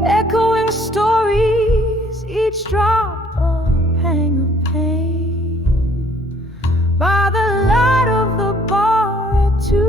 echoing stories, each drop a pang of pain, by the light of the bar at 2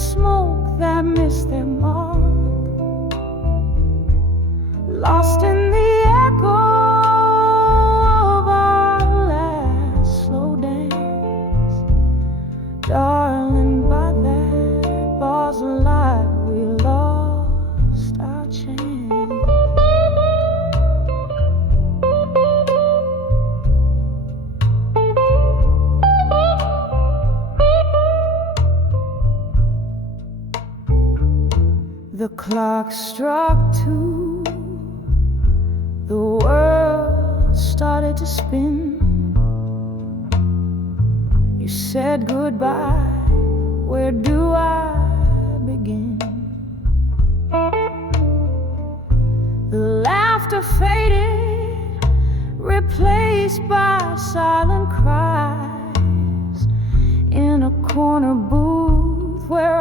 smoke that missed their mark, lost in the echo of our last slow dance. Darling, by that bar's light we lost our chance. The clock struck 2, the world started to spin. You said goodbye, where do I begin? The laughter faded, replaced by silent cries in a corner booth where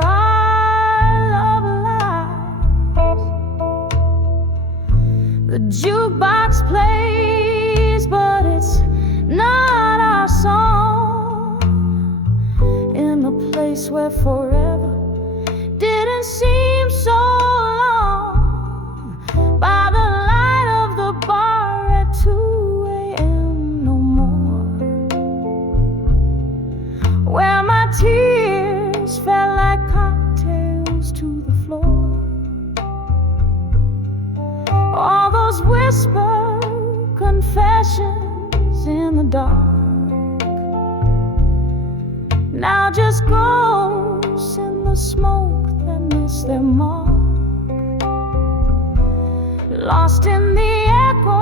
the jukebox plays, but it's not our song. In the place where forever didn't seem so long, by the light of the bar at 2 a.m. no more, where my tears fell like cocktails to the floor. All those whispered confessions in the dark, now just ghosts in the smoke that missed their mark, lost in the echo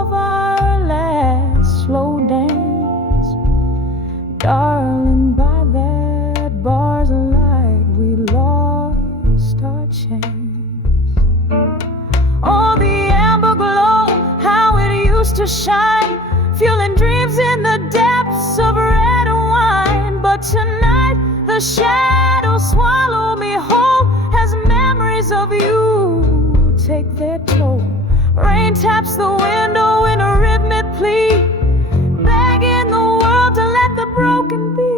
of our last slow dance. Darling, by that bar's light we lost our chance. Oh, the amber glow, how it used to shine, fueling dreams in the depths of red wine. But tonight the shadows swallow me whole as memories of you take their toll. Rain taps the window in a rhythmic plea, begging the world to let the broken be.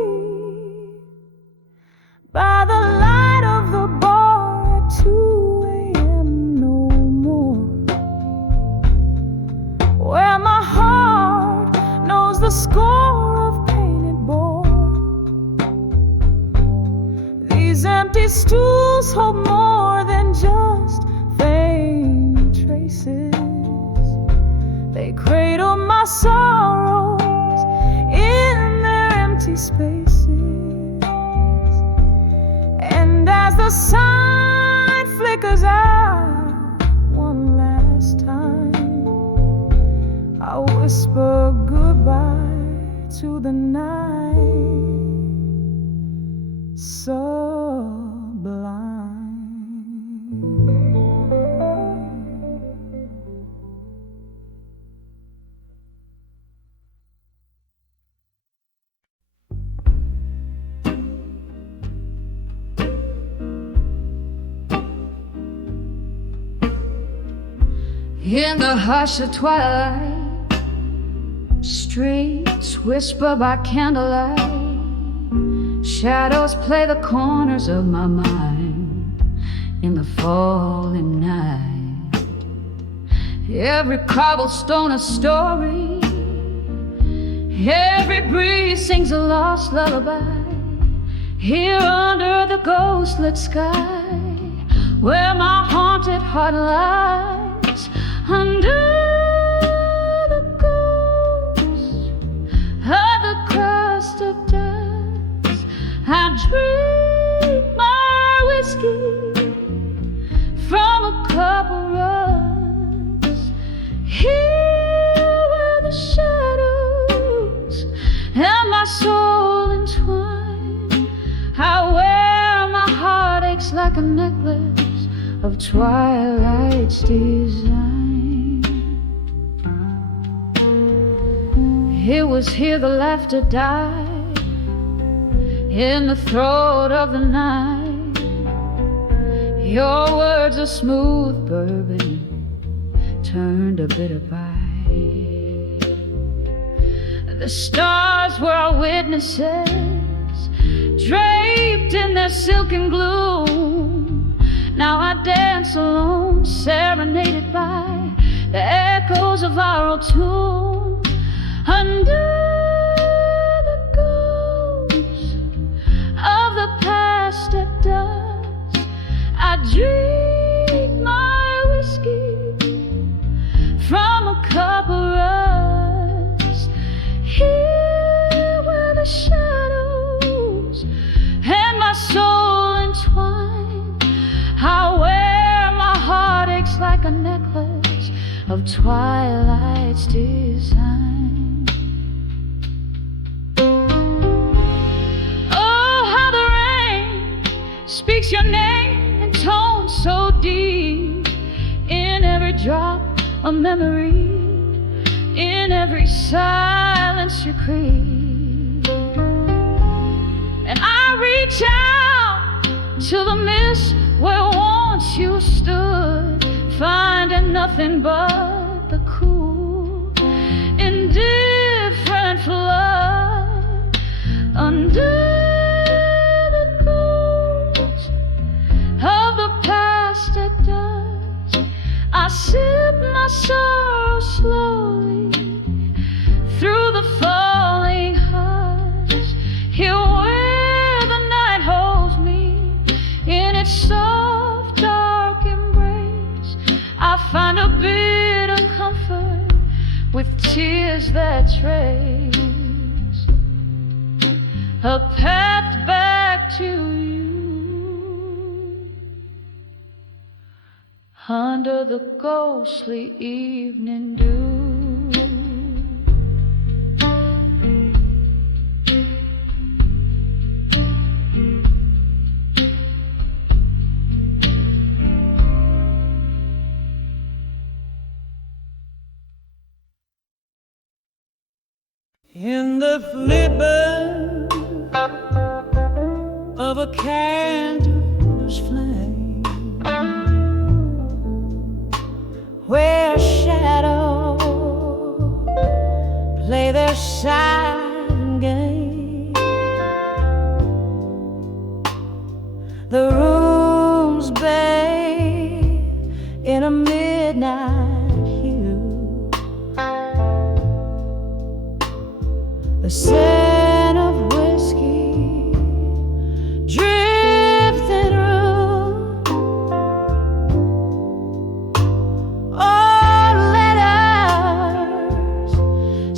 By the light of the bar at 2 a.m. no more, where my heart knows the score of pain it bore. These empty stools hold more than just faint traces. They cradle my sorrows in their empty spaces. And as the sun flickers out one last time, I whisper goodbye to the night sublime. In the hush of twilight, streets whisper by candlelight, shadows play the corners of my mind in the falling night. Every cobblestone a story, every breeze sings a lost lullaby. Here under the ghost-lit sky, where my haunted heart lies, under the ghost of the crust of dust, I drink my whiskey from a cup of rust. Here where the shadows and my soul entwine, I wear my heartaches like a necklace of twilight's design. It was here the laughter died, in the throat of the night. Your words of smooth bourbon turned a bitter bite. The stars were our witnesses, draped in their silken gloom. Now I dance alone, serenaded by the echoes of our old tune. Under the ghost of the past at dusk, I drink my whiskey from a cup of rust. Here where the shadows and my soul entwine, I wear my heartaches like a necklace of twilight's design. Oh, how the rain speaks your name in tones so deep, in every drop a memory, in every silence you creep. And I reach out to the mist where once you stood, finding nothing but the cool, indifferent flood. Under the ghost of the past at dusk, I sip my sorrow slowly through the falling hush. Here where the night holds me in its soft, dark embrace, I find a bit of comfort with tears that trace a path back to you. Under the ghostly evening dew. In the flicker of a candle's flame, where shadows play their silent game, the room's bathed in a midnight hue. The scent of whiskey drifting through. All letters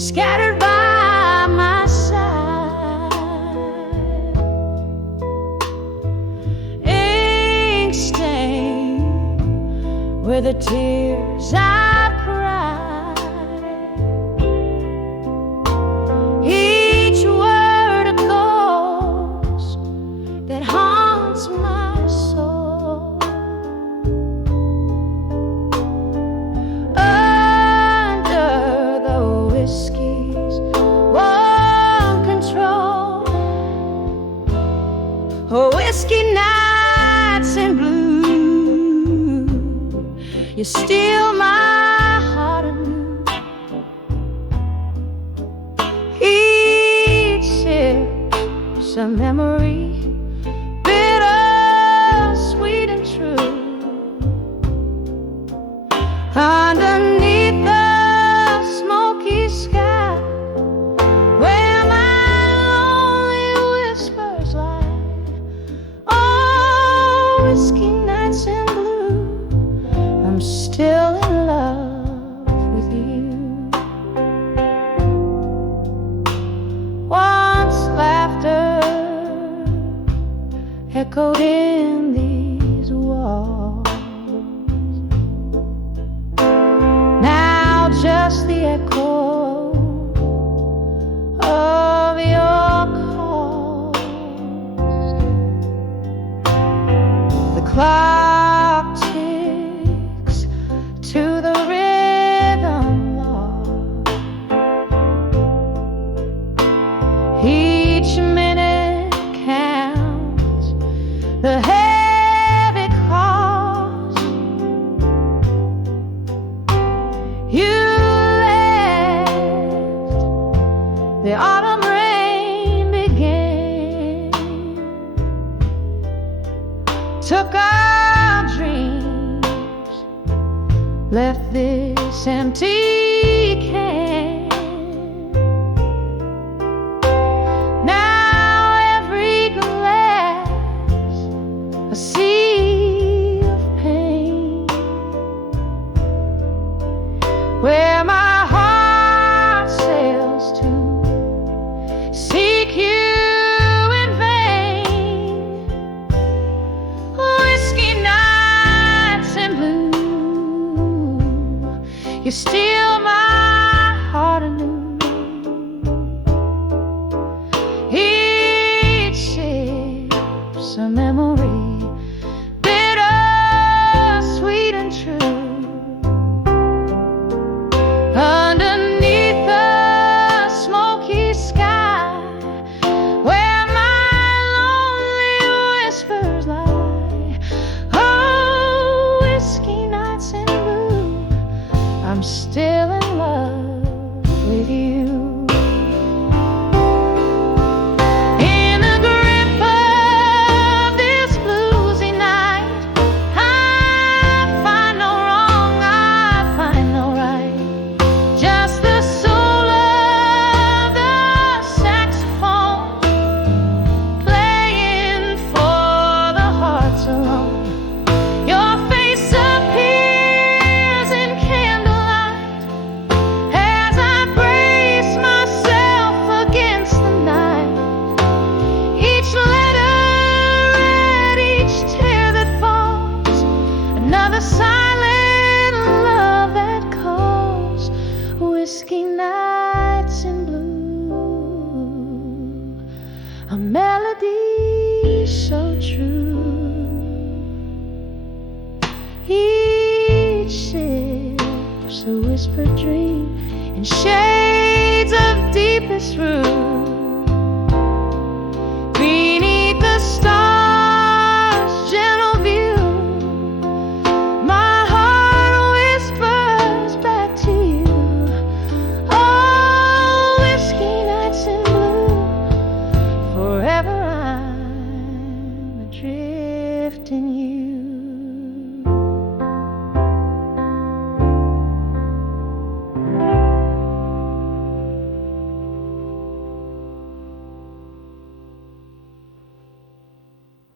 scattered by my side. Ink stained with the tears I've cried. Each word a ghost that haunts my soul. Under the whiskey's warm control, whiskey nights in blue, you steal my heart anew. Each sip's a memory, bitter, sweet and true. Underneath the smoky sky, where my lonely whispers lie. Oh, whiskey nights in blue, I'm still in love with you. Once laughter echoed in these walls, now just the echo of your calls. The clock ticks to the rhythm, Lord. Each minute counts the heavy cost. You left took our dreams, left this empty can. Now every glass a sea of pain, where my heart sails to seek you in vain. Whiskey nights in blue, you steal my heart anew. Each ship's a memory, bitter, sweet and true. Underneath the smoky sky, where my lonely whispers lie. Oh, whiskey nights in blue, I'm still in love with you. In the grip of this bluesy night, I find no wrong, I find no right. Just the soul of the saxophone playing for the hearts alone. Your face appears in candlelight as I brace myself against the night. Each letter read, each tear that falls, another silent love that calls. Whiskey nights in blue, a melody so true. Each ship's a whispered dream in shades of deepest rue.